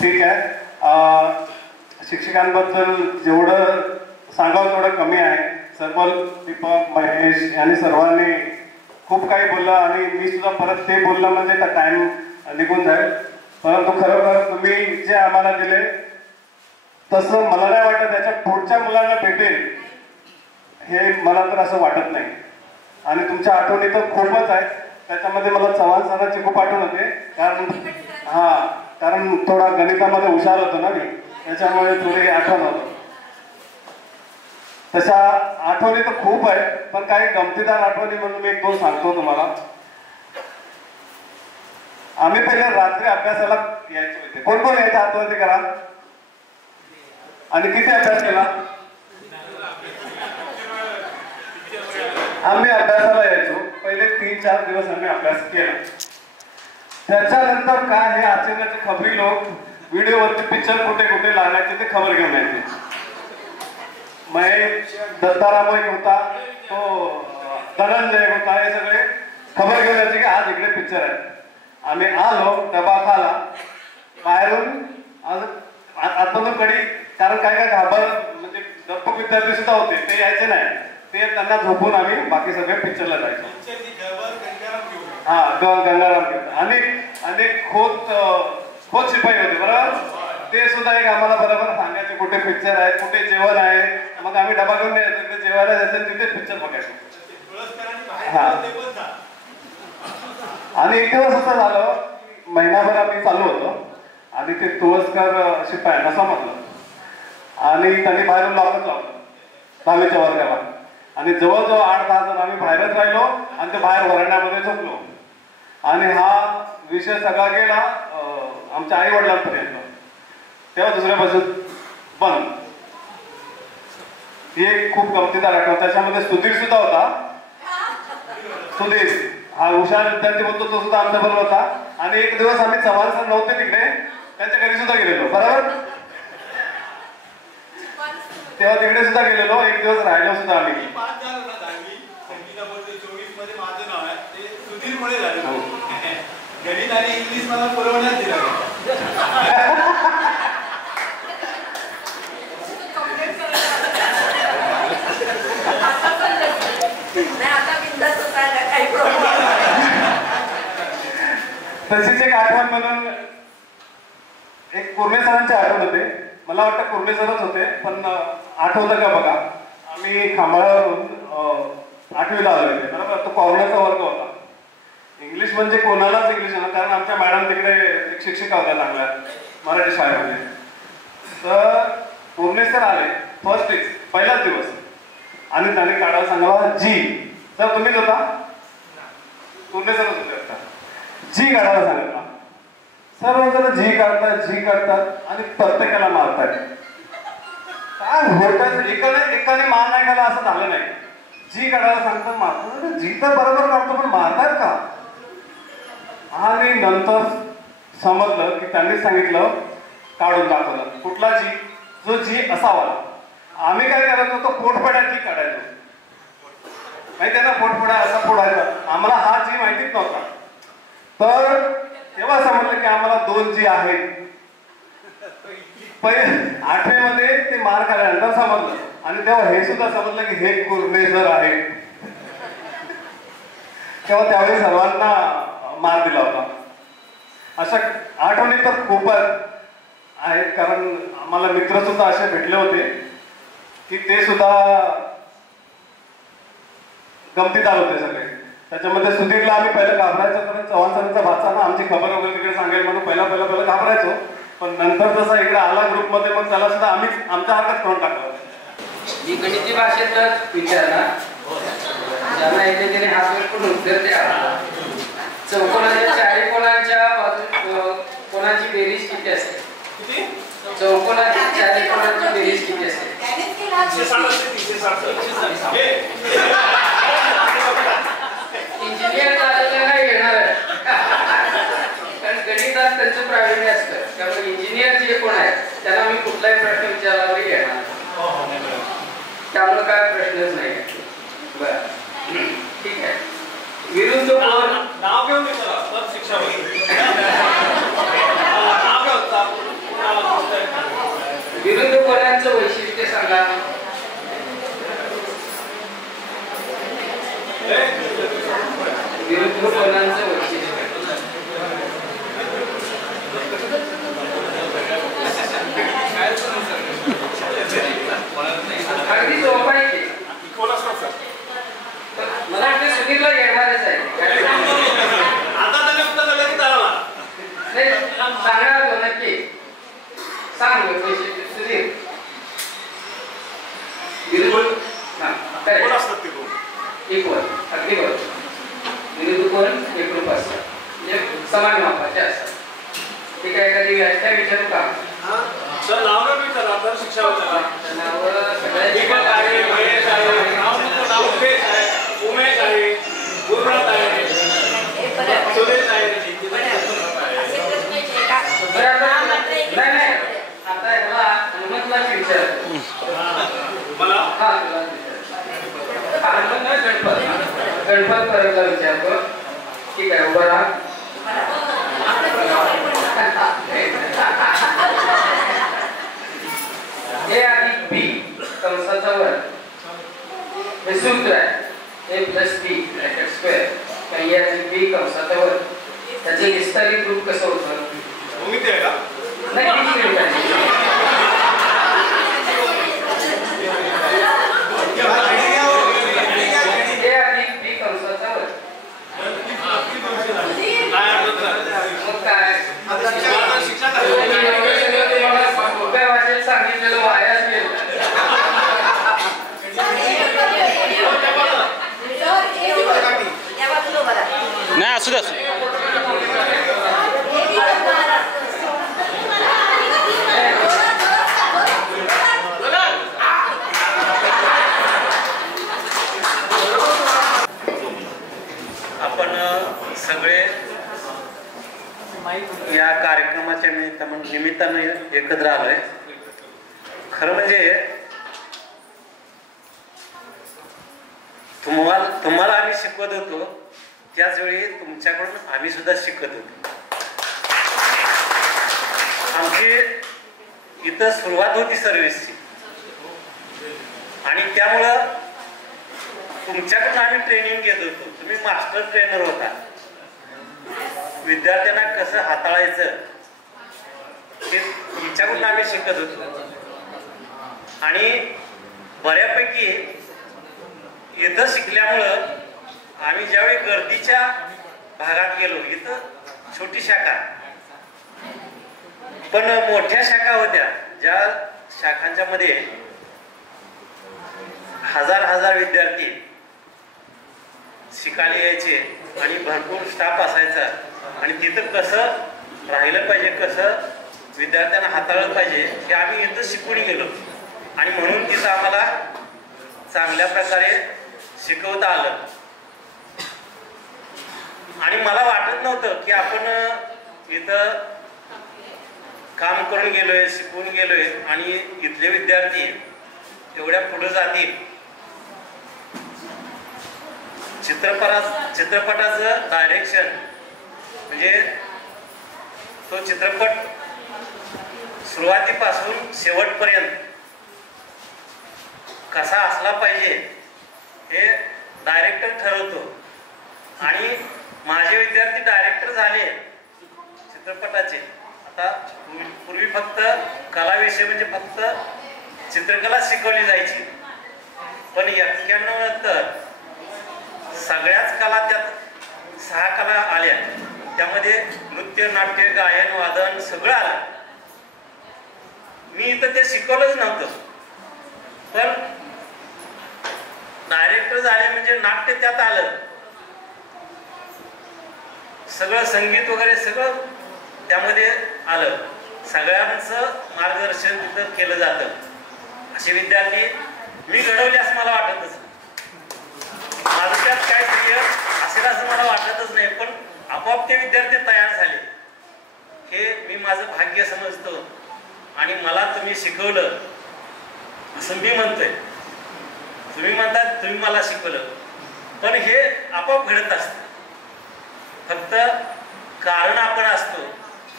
ठीक आहे, शिक्षकांबद्दल जेवढं सांगावं तेवढं कमी आहे. सरबल, दीपक, महेश यांनी सर्वांनी खूप काही बोललं आणि मी सुद्धा परत ते बोललं म्हणजे टाइम निघून जाईल. परंतु खरोखर तुम्ही जे आम्हाला दिले तसं मला नाही वाटत त्याच्या पुढच्या मुलांना भेटेल हे मला तर असं वाटत नाही. आणि तुमच्या आठवणी तर खूपच आहेत, त्याच्यामध्ये मला चव्हाण सरांची खूप आठवण होते, कारण थोडा गणितामध्ये हुशार होतो ना मी, त्याच्यामुळे थोडी आठवण होतं. तशा आठवणी तर खूप आहेत, पण काही गमतीदार आठवणी म्हणून मी 1-2 सांगतो तुम्हाला. आम्ही पहिले रात्री अभ्यासाला यायचे होते. कोण कोण यायचं आठवते करा. आणि किती अभ्यास केला? आम्ही अभ्यासाला यायचो, पहिले 3-4 दिवस आम्ही अभ्यास केला. त्याच्यानंतर काय हे आचरणाचे खबरी लोक व्हिडिओवरती पिक्चर कुठे कुठे लागायचे ते खबर घेऊन यायचे. महेश दत्ताराम एक होता, तो धनंजय होता, हे सगळे खबर घेऊन यायचे की आज इकडे पिक्चर आहे. आम्ही आलो, डबा खाला, बाहेरून आतमधून कडी, कारण काय घाबर म्हणजे दप्पक विद्यार्थी सुद्धा होते, ते यायचे नाही, ते त्यांना झोपून आम्ही बाकी सगळे पिक्चरला जायचो. गंगाराम अनेक खोत शिपाई होते बरोबर, ते सुद्धा एक आम्हाला बरोबर सांगायचे कुठे पिक्चर आहे, कुठे जेवण आहे. मग आम्ही डबा घेऊन यायचो, ते जेवायला जायचं, तिथे पिक्चर बघायचो. आणि एक दिवस असं झालं, महिनाभर आम्ही चालू होतो आणि ते तुळसकर शिपायांना समजलं आणि त्यांनी बाहेरून लॉकच लावलं 10वीच्या वर्गाला. आणि जवळजवळ 8-10 जण आम्ही बाहेरच राहिलो आणि ते बाहेर वरंड्यामध्ये झोपलो. आणि हा विषय सगळा गेला आमच्या आई वडिलांपर्यंत. तेव्हा दुसऱ्यापासून बंद. ही एक खूप गमतीदार आठवण. त्याच्यामध्ये सुधीर सुद्धा होता. सुधीर हा हुशार विद्यार्थी बोलतो, तो सुद्धा आमच्या बरोबर होता. आणि एक दिवस आम्ही चव्हाण सर नव्हते तिकडे, त्यांच्या घरी सुद्धा गेलेलो बरोबर. तेव्हा तिकडे सुद्धा गेलेलो, एक दिवस राहिलो सुद्धा आम्ही. गणित आणि इंग्लिश मला पुरवण्यात दिला. तशीच एक आठवण म्हणून एक कुर्णे सरांची आठवण होते. मला वाटतं कुर्णे सरच होते, पण आठवतं का बघा, आम्ही खांबाळावरून 8वीला आलो होते बरोबर. तो कॉर्नरचा वर्ग होता. इंग्लिश म्हणजे कोणालाच इंग्लिश नव्हतं, कारण आमच्या मॅडम तिकडे एक शिक्षिका होत्या चांगल्या मराठी शाळेमध्ये. तर कुर्णे सर आले फर्स्ट पहिलाच दिवस आणि त्यांनी काढायला सांगावा जी. सर तुम्हीच होता? कुर्णे सरच होते. जी काढायला सांगितला. सर्व जण जी काढतात आणि प्रत्येकाला मारतात. काय होत एकाने मार नाही केला असं झालं नाही. जी काढायला सांगतात मारतात. जी तर बरोबर काढतो पण मारतात का? आणि नंतर समजलं की त्यांनी सांगितलं, काढून दाखवलं. कुठला जी? जो जी असावा. आम्ही काय करायचो, तो पोटफड्या जी काढायचो. माहिती आहे ना, पोटफड्या असा फोडायचा. आम्हाला हा जी माहितीच नव्हता. तर तेव्हा समजलं की आम्हाला 2 जी आहेत. 8वीमध्ये ते मार खाल्यानंतर समजलं आणि तेव्हा हे सुद्धा समजलं की हे कुर्मे सर आहे. तेव्हा त्यावेळी सर्वांना मार दिला होता. अशा आठवणी तर खूपच आहेत, कारण आम्हाला मित्र सुद्धा असे भेटले होते की ते सुद्धा गमतीदार होते सगळे. त्याच्यामध्ये सुधीरला आम्ही पहिलं घाबरायचो, कारण चव्हाण सरांचा भाचा ना आमची खबर वगैरे तिकडे सांगेल म्हणून पहिला घाबरायचो. पण नंतर जसा इकडे आला ग्रुपमध्ये मग त्याला सुद्धा आम्ही आमच्या हातात करून टाकलं. मी गणिती भाषेतच विचारला, ज्यांना येते त्याने हात वर करून उत्तर द्या. चौकोनाच्या चारी कोणाच्या बाजू कोणाची बेरीज किती असते? चौकोनाच्या चारी कोणाची बेरीज किती असते? इंजिनियर झालेला येणार आहे, कारण गणितात त्यांचं प्रावीण्य असतं. त्यामुळे इंजिनियर जे कोण आहेत त्यांना मी कुठलाही प्रश्न विचारला तरी येणार, त्यामुळे काय प्रश्नच नाही. बरं, ठीक आहे. विरुद्ध कोण? नाव घेऊन शिक्षा विरुद्ध कोणाचं वैशिष्ट्य सांगा. विरुद्ध कोणाचं वैशिष्ट्य अगदी सोपं आहे. मला वाटतं सुधीरला येणारच आहे. नाही सांगणार तो नक्की. सांग वैशिष्ट्य सुधीर. इक्वल, अगदी बरोबर. विरुद्ध कोण एकरूप असतात, म्हणजे समान मापाचे असतात. ठीक आहे, एखादी व्याख्या विचारू का? सर नाव का विचारा, तर शिक्षा विचारा. नाव दीपक आहे, महेश आहे, नाव उमेश आहे, उमेश आहे, गुरुनाथ आहे, सुरेश आहे. नाही आता याला हनुमंतला विचार मला. हा गणपत परतला विचारतो. ठीक आहे, उभं राहा. ए अधिक बी कंसाचा वर्ग हे सूत्र आहे. ए प्लस बी ब्रॅकेट स्क्वेअर ए अधिक बी कंसाचा वर्ग. त्याचं विस्तारित रूप कसं होतं? भूमिती आहे का? नाही, ए अधिक बी कंसाचा वर्ग. मग काय सोप्या भाषेत सांगितलेलं वायाच गेलं. नाही असू दे. आपण सगळे या कार्यक्रमाच्या निमित्तानं एकत्र आलोय. खरं म्हणजे तुम्हाला आम्ही शिकवत होतो, त्याच वेळी तुमच्याकडून आम्ही सुद्धा शिकत होतो. आमची इथं सुरुवात होती सर्व्हिसची आणि त्यामुळं तुमच्याकडून आम्ही ट्रेनिंग घेत होतो. तुम्ही मास्टर ट्रेनर होता. विद्यार्थ्यांना कसं हाताळायचं ते तुमच्याकडून आम्ही शिकत होतो. आणि बऱ्यापैकी इथं शिकल्यामुळं आम्ही ज्यावेळी गर्दीच्या भागात गेलो, इथं छोटी शाखा पण मोठ्या शाखा होत्या, ज्या शाखांच्या मध्ये हजार विद्यार्थी शिकायला यायचे आणि भरपूर स्टाफ असायचा. आणि तिथं कसं राहिलं पाहिजे, कसं विद्यार्थ्यांना हाताळलं पाहिजे हे आम्ही इथं शिकून गेलो. आणि म्हणून तिथं आम्हाला चांगल्या प्रकारे शिकवता आलं. आणि मला वाटत नव्हतं की आपण इथं काम करून गेलोय, शिकून गेलोय आणि इथले विद्यार्थी एवढ्या पुढे जातील. चित्रपटाचं डायरेक्शन म्हणजे तो चित्रपट सुरुवातीपासून शेवटपर्यंत कसा असला पाहिजे हे डायरेक्टर ठरवतो. आणि माझे विद्यार्थी डायरेक्टर झाले चित्रपटाचे. आता पूर्वी फक्त कला विषय म्हणजे फक्त चित्रकला शिकवली जायची, पण 91 नंतर सगळ्याच कला त्यात 6 कला आल्या. त्यामध्ये नृत्य, नाट्य, गायन, वादन सगळं आलं. मी इथं ते शिकवलंच नव्हतं, पण डायरेक्टर झाले म्हणजे नाट्य त्यात आलं, सगळं संगीत वगैरे सगळं त्यामध्ये आलं. सगळ्यांचं मार्गदर्शन तिथं केलं जातं. असे विद्यार्थी मी घडवले असं मला वाटतच. माझं त्यात काय क्रिया असेल असं मला वाटतच नाही, पण आपोआप ते विद्यार्थी तयार झाले. हे मी माझं भाग्य समजतो. आणि मला तुम्ही शिकवलं असं मी म्हणतोय. तुम्ही म्हणतात तुम्ही मला शिकवलं, पण हे आपोआप घडत असतं. फक्त कारण आपण असतो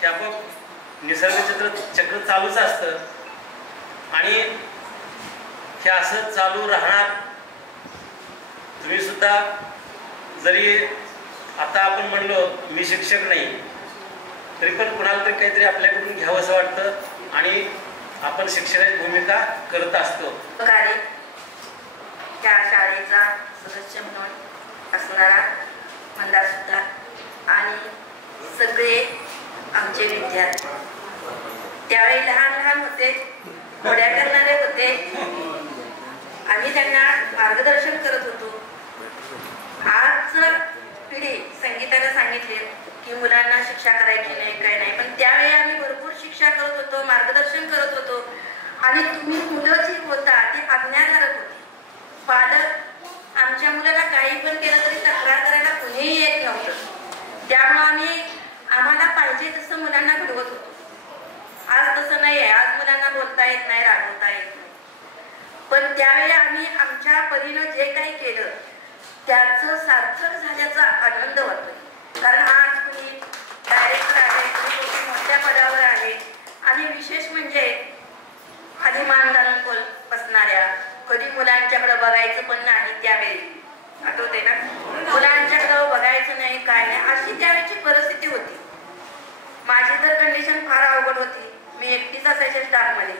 ते आपोआप निसर्ग चक्र चालूच असतं. आणि हे असं चालू राहणार. तुम्ही सुद्धा जरी आता आपण म्हणलो मी शिक्षक नाही, तरी पण कुणाला तरी काहीतरी आपल्याकडून घ्यावं असं वाटतं आणि आपण शिक्षणाची भूमिका करत असतो. त्या शाळेचा सदस्य म्हणून असणारा मंदार सुद्धा आणि सगळे आमचे विद्यार्थी त्यावेळी लहान लहान होते, घोड्या करणारे होते. आम्ही त्यांना मार्गदर्शन करत होतो. आज पिढी संगीताने सांगितले की मुलांना शिक्षा करायची नाही, काय नाही, पण त्यावेळी आम्ही भरपूर शिक्षा करत होतो, मार्गदर्शन करत होतो. आणि तुम्ही मुलं जी होता ती आज्ञाधारक होती. पालक आमच्या मुलाला काही पण केलं तरी तक्रार करायला कुणीही येत नव्हतं. त्यामुळे आम्हाला पाहिजे तसं मुलांना घडवत होतो. आज तसं नाही आहे. आज मुलांना बोलता येत नाही, रागवता येत नाही, पण त्यावेळी आम्ही आमच्या परीनं जे काही केलं त्याचं सार्थक झाल्याचा आनंद वाटतो. कारण आज कुणी डायरेक्टर आहे, कुणी मोठ्या पदावर आहे. आणि विशेष म्हणजे आधी मान घालून बसणाऱ्या, कधी मुलांच्याकडे बघायचं पण नाही. त्यावेळी आठवते ना, मुलांच्याकडे बघायचं नाही, काय नाही, अशी त्यावेळेची परिस्थिती होती. माझी तर कंडिशन फार अवघड होती. मी एकटीच असायच्या स्टाफमध्ये.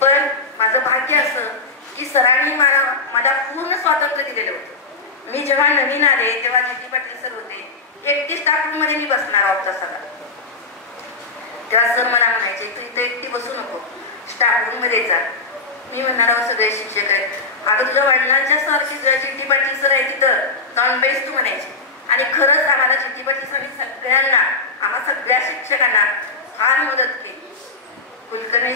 पण माझं भाग्य असं की सरांनी मला पूर्ण स्वातंत्र्य दिलेलं होतं. मी जेव्हा नवीन आले तेव्हा जी पाटील सर होते. एकटी स्टाफ रूम मध्ये मी बसणार ऑफ तासाला. तेव्हा सर मला म्हणायचे तू इथे एकटी बसू नको, स्टाफ रूम मध्ये जा. मी म्हणणार आहोत सगळे शिक्षक आहेत. अगं तुझ्या वडिलांच्या सारखी जी पाटील सर आहे तिथं जाऊन बेस तू म्हणायची. आणि खरंच आम्हाला जी पाटील सरांनी सगळ्यांना, आम्हा सगळ्या शिक्षकांना फार मदत केली. कुलकर्णी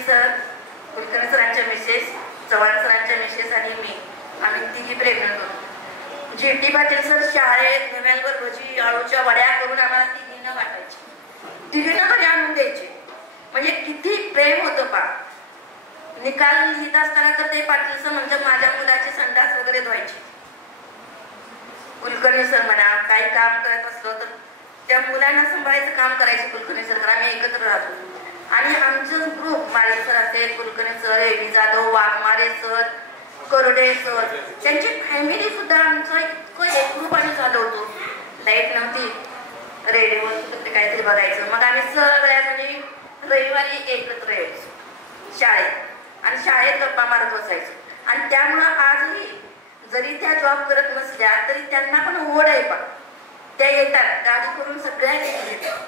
सरांच्या मिसेस, चव्हाण सरांच्या मिसेस आणि मी, आम्ही तिघी प्रेग्नंट होतो. जी पाटील सर शाळेत नव्यावर भजी आळूच्या वड्या करून आम्हाला तिघींना वाटायची, तिघींना घरी आणून द्यायचे. म्हणजे किती प्रेम होतं पा. निकाल लिहित असताना तर ते पाटील सर म्हणजे माझ्या मुलाची संडास वगैरे धुवायची. कुलकर्णी सर म्हणा, काही काम करत असलो तर त्या मुलांना सांभाळायचं काम करायचे कुलकर्णी सर. आम्ही एकत्र राहतो. आणि आमचं ग्रुप माळी सर असेल, कुलकर्णी सर, एवी जाधव, वाघमारे सर, करोडे सर, त्यांची फॅमिली सुद्धा आमचं इतकं एकरूप आणि झालं होतं. लाईट नव्हती, रेडिओवर सुद्धा काहीतरी बघायचं. मग आम्ही सगळ्याजणी रविवारी एकत्र यायचो शाळेत आणि शाळेत गप्पा मारत बसायचो. आणि त्यामुळं आजही जरी त्या जॉब करत नसल्या तरी त्यांना पण ओढ आहे. पण त्या येतात गाडी करून सगळ्या येतात.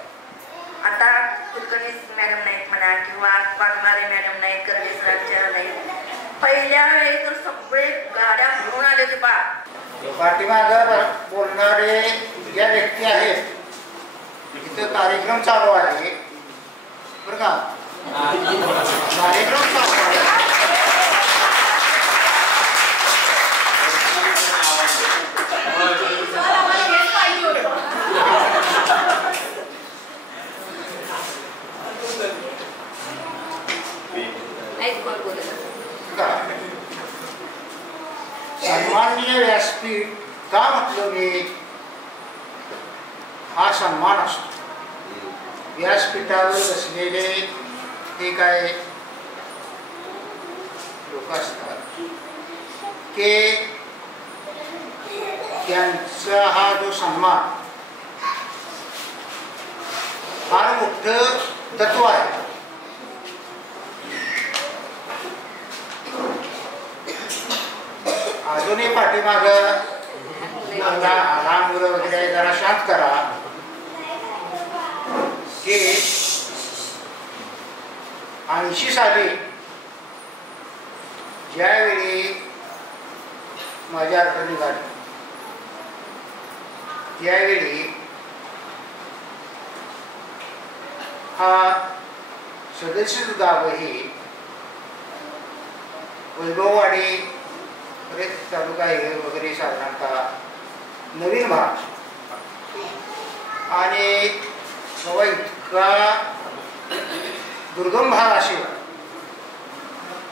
आता कुलकर्णी मॅडम नाहीत म्हणा किंवा वाघमारे मॅडम नाहीत, करडे सरांच्या नाहीत. पहिल्या वेळी तर सगळे गाड्या भरून आले होते बा. पाठीमागं बोलणारे ज्या व्यक्ती आहेत, इथं कार्यक्रम चालू आहे बरं का, कार्यक्रम चालू आहे. सन्माननीय व्यासपीठ का म्हटलं मी, हा सन्मान असतो. व्यासपीठावर बसलेले हे काय लोक असतात की त्यांचा हा जो सन्मान फार मोठं तत्व आहे. अजूनही पाठीमाग लहान मुलं वगैरे जरा शांत करा की 80 साली ज्यावेळी माझी अर्थ निघाली त्यावेळी हा सदस्य गावही वैभववाडी तालुका हे वगैरे साधारणतः नवीन भाग आणि बाबा इतका दुर्गम भाग असेल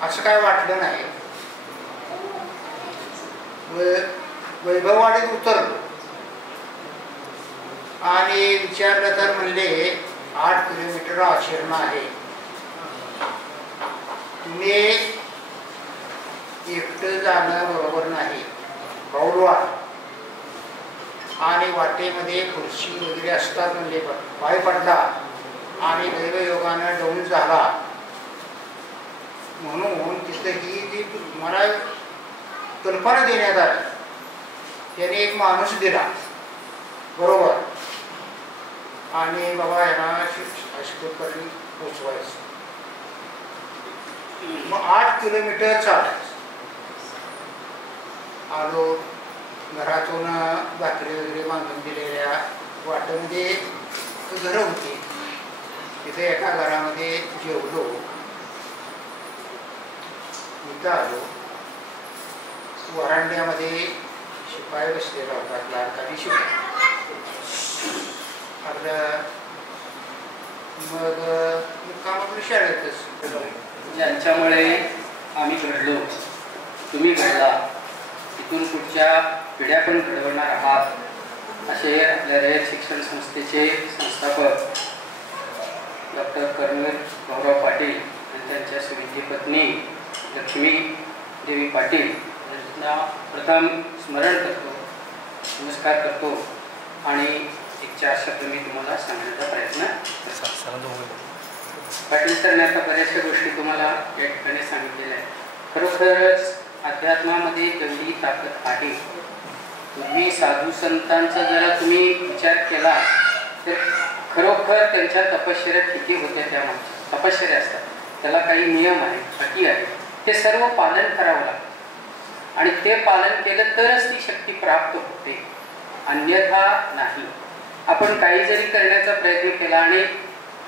असं काय वाटलं नाही. वैभववाडीत उतरलो आणि विचारलं तर म्हणले 8 किलोमीटर आचरण आहे. तुम्ही एकटं जाणं बरोबर नाही. पाऊलवाट आणि वाटेमध्ये खुर्ची वगैरे असतात म्हणले पाय पडला आणि दैवयोगानं डाऊन झाला म्हणून तिथं ही जी मला कल्पना देण्यात आली त्याने एक माणूस दिला बरोबर आणि बाबा यांना हॉस्पिटलपर्यंत पोचवायचं. मग 8 किलोमीटर चालायचं. आलो घरातून भाकरी वगैरे बांधून दिलेल्या वाटेमध्ये घरं होती. तिथे एका घरामध्ये जेवलो. इथं आलो. वरांड्यामध्ये शिपाई बसलेला होता. क्लार्काने शिपाई आपलं मग मुक्काम आपलं शाळेतच. ज्यांच्यामुळे आम्ही घडलो तुम्ही घडला इथून पुढच्या पिढ्या पण घडवणार आहात असे आपल्या रयत शिक्षण संस्थेचे संस्थापक डॉक्टर कर्नल गौरव पाटील आणि त्यांच्या सुविधी पत्नी लक्ष्मी देवी पाटील यांना प्रथम स्मरण करतो, नमस्कार करतो आणि एक 4 शब्द मी तुम्हाला सांगण्याचा प्रयत्न करतो. पाटील सरने आता बऱ्याचशा गोष्टी तुम्हाला या ठिकाणी सांगितलेल्या आहेत. खरोखरच अध्यात्मामध्ये जेवढी ताकद आहे तुम्ही साधू संतांचा जरा तुम्ही विचार केला तर खरोखर त्यांच्या तपश्चर्या किती होत्या. त्या तपश्चर्या असतात त्याला काही नियम आहेत अटी आहेत ते सर्व पालन करावं लागतं आणि ते पालन केलं तरच ती शक्ती प्राप्त होते अन्यथा नाही. आपण काही जरी करण्याचा प्रयत्न केला आणि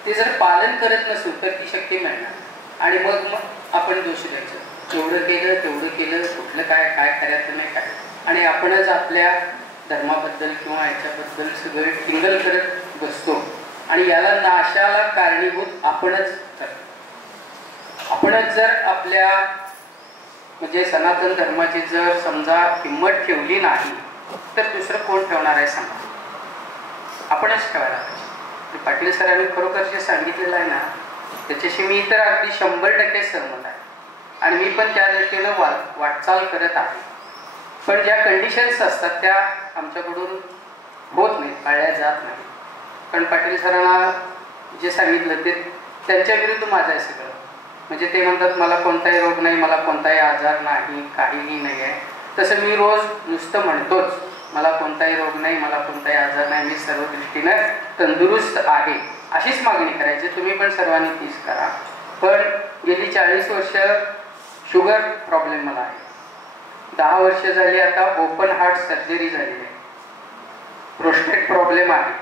ते जर पालन करत नसू तर ती शक्ती मिळणार आणि मग आपण दोष द्यायचं जेवढं केलं तेवढं केलं कुठलं काय काय करायचं नाही काय आणि आपणच आपल्या धर्माबद्दल किंवा याच्याबद्दल सगळं टिंगल करत बसतो आणि याला नाशाला कारणीभूत आपणच करतो. आपणच जर आपल्या म्हणजे सनातन धर्माची जर समजा किंमत ठेवली नाही तर दुसरं कोण ठेवणार आहे सांगा. आपणच ठेवायला पाहिजे. पाटील सरांनी खरोखर जे सांगितलेलं आहे ना त्याच्याशी मी तर अगदी 100% सहमत आहे आणि मी पण त्या दृष्टीनं वाटचाल करत आहे. पण ज्या कंडिशन्स असतात त्या आमच्याकडून होत नाही, पाळल्या जात नाही. पण पाटील सरांना जे सांगितलं ते त्यांच्या विरुद्ध माझं आहे सगळं. म्हणजे ते म्हणतात मला कोणताही रोग नाही, मला कोणताही आजार नाही, काहीही नाही आहे. तसं मी रोज नुसतं म्हणतोच मला कोणताही रोग नाही, मला कोणताही आजार नाही, मी सर्व दृष्टीनं तंदुरुस्त आहे अशीच मागणी करायची. तुम्ही पण सर्वांनी तीच करा. पण गेली 40 वर्ष शुगर प्रॉब्लेम मला आहे. 10 वर्ष झाली आता ओपन हार्ट सर्जरी झालेली आहे. प्रोस्टेट प्रॉब्लेम आहे.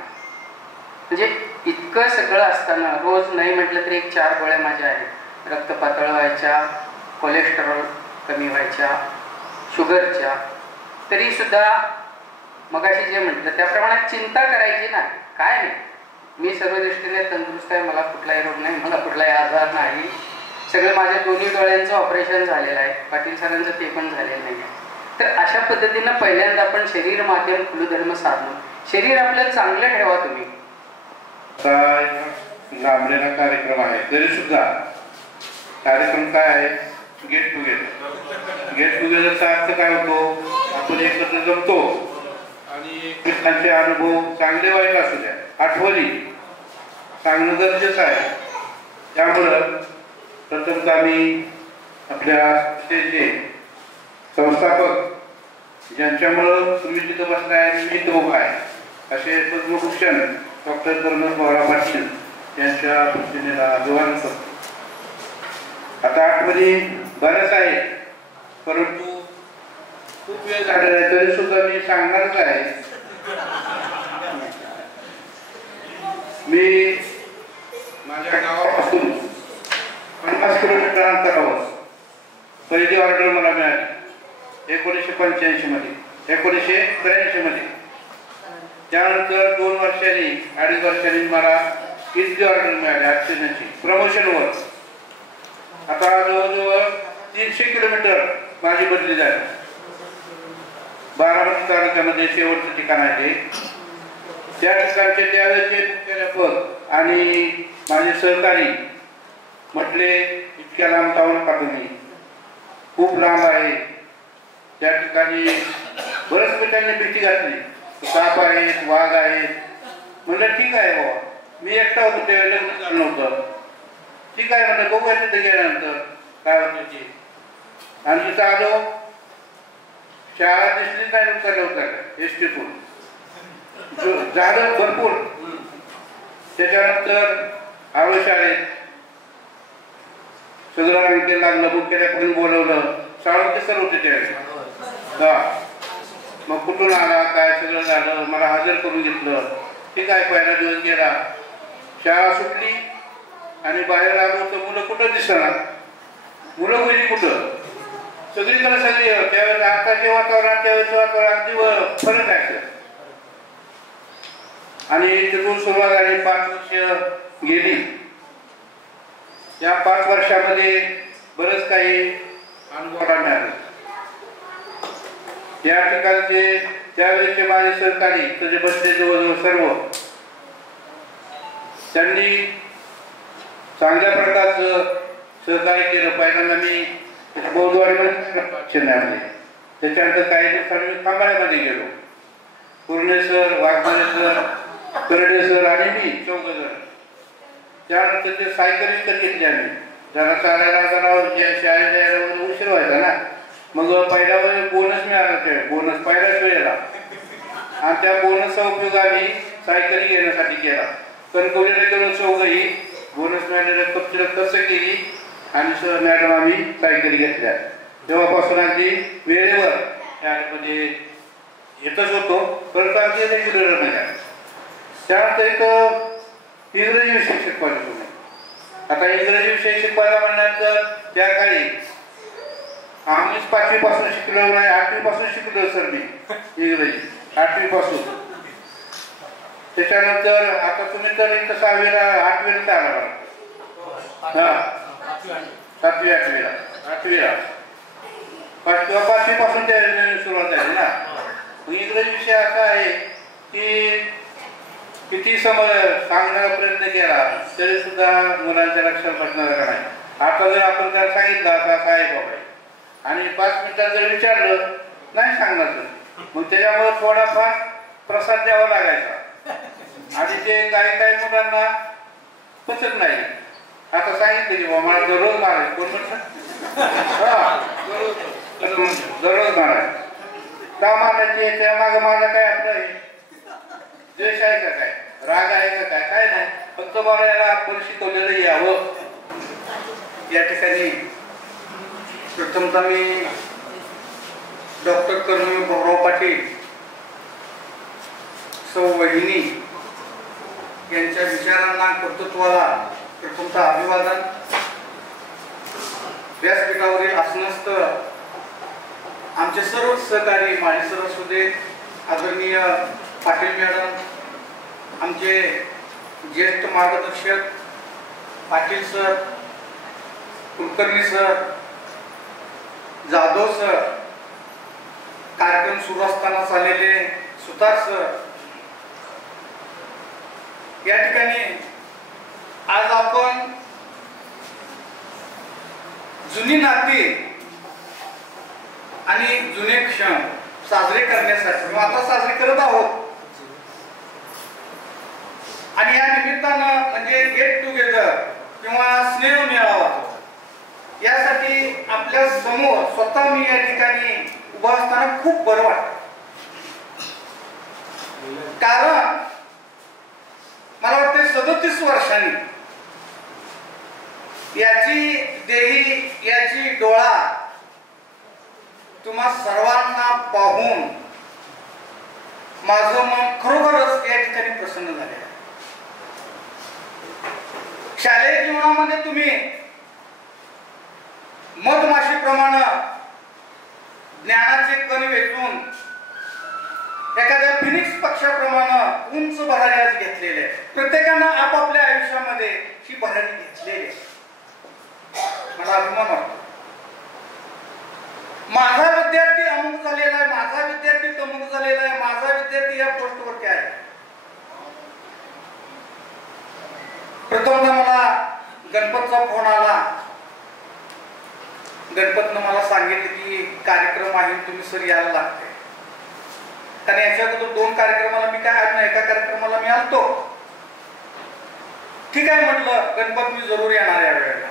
म्हणजे इतकं सगळं असताना रोज नाही म्हटलं तरी 4 गोळ्या माझ्या आहेत. रक्त पातळ व्हायच्या, कोलेस्टेरॉल कमी व्हायच्या, शुगरच्या. तरी सुद्धा मगाशी जे म्हटलं त्याप्रमाणे चिंता करायची नाही. काय नाही, मी सर्व दृष्टीने तंदुरुस्त आहे, मला कुठलाही रोग नाही, मला कुठलाही आजार नाही. सगळं माझ्या दोन्ही डोळ्यांचं ऑपरेशन झालेलं आहे. पाटील सरांचं ते पण झालेलं नाही आहे. तर अशा पद्धतीनं पहिल्यांदा आपण शरीर माध्यम कुलधर्म साधून शरीर आपलं चांगलं ठेवा. तुम्ही लांबलेला कार्यक्रम आहे. तरी सुद्धा कार्यक्रम काय आहे? Get together. गेट टुगेदरचा अर्थ काय होतो? आपण एकत्र जमतो आणि एकमेकांचे अनुभव चांगले वाईट असू द्या, आठवणी सांगणं गरजेचं आहे. त्यामुळं प्रथमतः मी आपल्या संस्थेचे संस्थापक, ज्यांच्यामुळं तुम्ही तिथं बसलाय आणि मी इथं उभा आहे, असे पद्मभूषण डॉक्टर कर्नल पवार पाटील यांच्या प्रतिमेला अभिवादन करतो. आता आठवणी बऱ्याच आहे, परंतु खूप वेळ झालेला आहे, तरी सुद्धा मी सांगणारच आहे. मी माझ्या गावापासून 50 किलोमीटर अंतरावर पहिली ऑर्डर मला मिळाली 1985 मध्ये, 1983 मध्ये. त्यानंतर 2 वर्षांनी 2.5 वर्षांनी मला इथली ऑर्डर मिळाली ऑक्सिजनची प्रमोशनवर. आता जवळजवळ 300 किलोमीटर माझी बदली झाली. बारामती तालुक्यामध्ये शेवटचं ठिकाण आहे ते. त्या ठिकाणचे त्यावेळेचे मुख्याध्यापक आणि माझे सहकारी म्हटले, इतक्या लांब जाऊ नका तुम्ही, खूप लांब आहे. त्या ठिकाणी बरेच त्यांनी भीती घातली, साप आहेत, वाघ आहेत. म्हणलं ठीक आहे बाबा, मी एकटा होतो त्यावेळेला, लग्न झालं नव्हतं. ठीक आहे म्हणलं, बघूया तिथे गेल्यानंतर काय होतं ते. आणि तिथं आलो, शाळा दिसलीच नाही, उतरल्या एसटीतून झालं भरपूर. त्याच्यानंतर आलो शाळेत, सगळं अंकेल लागलं, मुख्याध्यापकांनी बोलवलं, शाळेत सर होते त्यावेळेस. मग कुठून आला काय सगळं झालं, मला हजर करून घेतलं. ठीक आहे, पहिला दिवस गेला, शाळा सुटली आणि बाहेर आलो तर मुलं कुठं दिसणार, मुलं गेली कुठं, सगळीकडे सगळी. त्यावेळेस आताचे वातावरण त्यावेळेस वातावरण अगदी फरक आहे. आणि तिथून सुरुवात झाली, 5 वर्ष गेली. या 5 वर्षामध्ये बरंच काही अनुभवाला मिळालं. या ठिकाणचे त्यावेळेचे माझे सहकारी त्याचे बसले जवळजवळ सर्व, त्यांनी चांगल्या प्रकारचं सहकार्य केलं. पहिल्यांदा मी बौद्धवाडीमध्ये, त्याच्यानंतर काही दिवसांनी मी खांबाळ्यामध्ये गेलो. कुर्णे सर, वाघमारे सर, करडे सर आणि मी 4 जण. त्यानंतर ते सायकल विकत घेतली आम्ही. जरा चालायला शाळेत जायला उशीर व्हायचा ना, मग पहिल्या वेळेस बोनस मिळाला, ते बोनस पहिल्याच वेळेला. आणि त्या बोनसचा उपयोग आम्ही सायकली घेण्यासाठी केला. कणकवलीला गेलो, 4घी बोनस मिळालेल्या कपची खर्च केली आणि सर मॅडम आम्ही सायकली घेतल्या. तेव्हापासून अगदी वेळेवर शाळेमध्ये येतच होतो, परंतु अगदी रेग्युलर नाही. त्यानंतर एक इंग्रजी विषय शिकवायला तुम्ही. आता इंग्रजी विषय शिकवायला म्हणल्यानंतर त्या काळी आम्हीच 5वी पासून शिकलो नाही, 8वी पासून शिकलो सर मी इंग्रजी, 8वी पासून. त्याच्यानंतर आता तुम्ही तर इथं 6वीला 8वीला आला, हा 7वी 8वीला 5वी पासून त्या सुरुवात झाली ना. इंग्रजी विषय असा आहे की किती सांगण्याचा प्रयत्न केला तरी सुद्धा मुलांच्या लक्षात बसणार नाही. आता जर आपण त्याला सांगितलं असं आहे बाबा आणि 5 मिनिटात जर विचारलं नाही सांगणार तर मग त्याच्यामुळे थोडाफार प्रसाद द्यावा लागायचा आणि ते काही मुलांना पचत नाही. आता सांगितलं की बाबा मला दररोज मारायचं, कोण म्हणतं दररोज मारायचं, का मारायची, त्या मागं माझा काय आपलं द्वेष आहे का काय, राग आहे का काय, काय नाही, फक्त मला याला आपण शिकवलेलं यावं. या ठिकाणी प्रथमतः मी डॉक्टर कर्नल पवार पाटील, सौ वहिनी यांच्या विचारांना, कर्तृत्वाला प्रथमतः अभिवादन. व्यासपीठावरील आसनस्थ आमचे सर्व सहकारी, माझे सरस्वते आदरणीय पाटील मॅडम, आमचे ज्येष्ठ मार्गदर्शक Patil sir, Kulkarni sir, Jadhav sir, कार्यक्रम सुरू असताना आलेले सुतार सर, या ठिकाणी आज आपण जुनी नाती आणि जुने क्षण साजरे करण्यासाठी किंवा आता साजरे करत आहोत आणि या निमित्तानं म्हणजे गेट टुगेदर किंवा स्नेह मेळावा यासाठी आपल्या समोर स्वतः मी या ठिकाणी उभा असताना खूप बरं वाटतं. कारण मला वाटते 37 वर्षांनी याची देही याची डोळा तुम्हा सर्वांना पाहून माझं मन खरोखरच या ठिकाणी प्रसन्न झाले. शालेय जीवनामध्ये तुम्ही मधमाशीप्रमाणे ज्ञानाचे कण वेचून एखाद्या फिनिक्स पक्षाप्रमाणे उंच भरारी आज घेतलेले प्रत्येकानं आपापल्या आयुष्यामध्ये ही भरारी घेतलेली आहे. मला अभिमान वाटतो. माझा विद्यार्थी अमुक झालेला आहे, माझा विद्यार्थी तमुक झालेला आहे, माझा विद्यार्थी या पोस्टवरती आहे. प्रथमतः मला गणपतचा फोन आला. गणपतनं मला सांगितलं की कार्यक्रम आहे, तुम्ही सर यायला लागते. कारण याच्या अगोदर 2 कार्यक्रमाला मी काय आलो नाही, एका कार्यक्रमाला मी आलतो. ठीक आहे म्हटलं, गणपत मी जरूर येणार या वेळेला.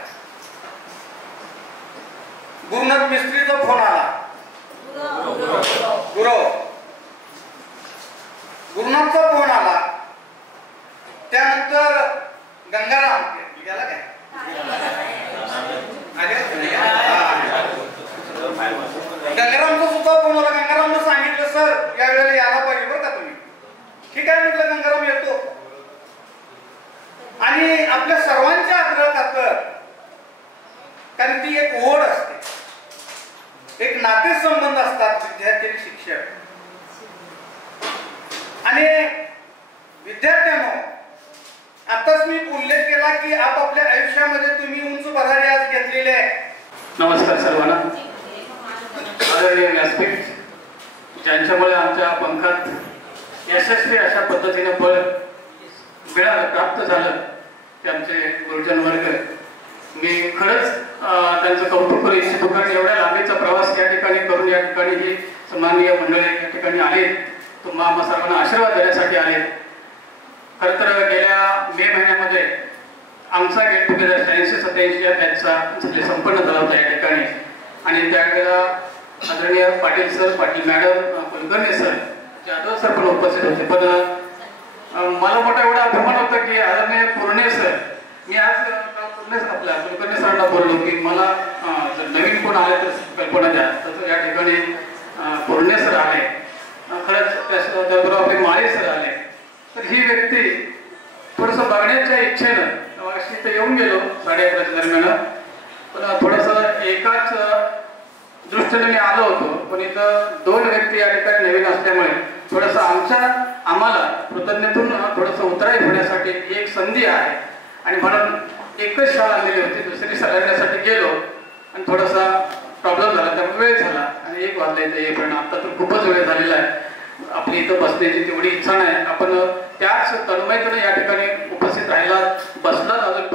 गुरुनाथ मिस्त्रीचा फोन आला. गुरुनाथचा फोन आला. त्यानंतर गंगाराम गेला काय गंगारामचा सुद्धा फोन आला. गंगारामनं सांगितलं सर या वेळेला यायला पाहिजे बरं का तुम्ही. ठीक आहे म्हटलं, गंगाराम येतो. आणि आपल्या सर्वांच्या आग्रह खातर, कारण ती एक ओढ असते, एक नातेसंबंध असतात विद्यार्थी आणि शिक्षक. आणि विद्यार्थ्यांनो, आताच मी उल्लेख केला की आपापल्या आयुष्यामध्ये तुम्ही उंच भरारी आज घेतलेले आहे. नमस्कार सर्वांना. आदरणीय व्यासपीठ, ज्यांच्यामुळे आमच्या पंखात यशस्वी अशा पद्धतीने फळ मिळालं, प्राप्त झालं, ते आमचे गुरुजन वर्ग. मी खरंच त्यांचं कौतुक करू इच्छितो. कारण एवढ्या लांबीचा प्रवास या ठिकाणी करून या ठिकाणी ही सन्माननीय मंडळी या ठिकाणी आलेत, तुम्हाला सर्वांना आशीर्वाद देण्यासाठी आलेत. खरं तर गेल्या मे महिन्यामध्ये आमचा गेट टुगेदर 86-87 या बॅचचा संपन्न झाला होता या ठिकाणी. आणि त्यावेळेला आदरणीय Patil sir, Patil madam, Kulkarni sir, Jadhav sir पण उपस्थित होते. पण मला मोठा एवढा अभिमान होता की आदरणीय पूर्णे सर, मी आज आपल्या कुलकर्णी सरांना बोललो की मला जर नवीन कोण आले तर कल्पना द्या. तसं या ठिकाणी पूर्णे सर आले, खरंच त्याबरोबर आपले माळे सर आले. तर ही व्यक्ती थोडंसं बघण्याच्या इच्छेनं अशी इथं येऊन गेलो 11:30 दरम्यान. पण थोडंसं एकाच दृष्टीने मी आलो होतो. पण इथं 2 व्यक्ती या ठिकाणी नवीन असल्यामुळे थोडंसं आम्हाला कृतज्ञतेतून थोडंसं उतराई होण्यासाठी एक संधी आहे. आणि म्हणून एकच शाळा आलेली होती, दुसरी सगळ्यांसाठी गेलो आणि थोडासा प्रॉब्लेम झाला, त्यामुळे वेळ झाला. आणि 1 वाजला इथं येईपर्यंत. आता तर खूपच वेळ झालेला आहे. आपली इथं बसण्याची तेवढी इच्छा नाही. आपण त्याच तन्मयतेने या ठिकाणी उपस्थित राहिला, बसलात, अजून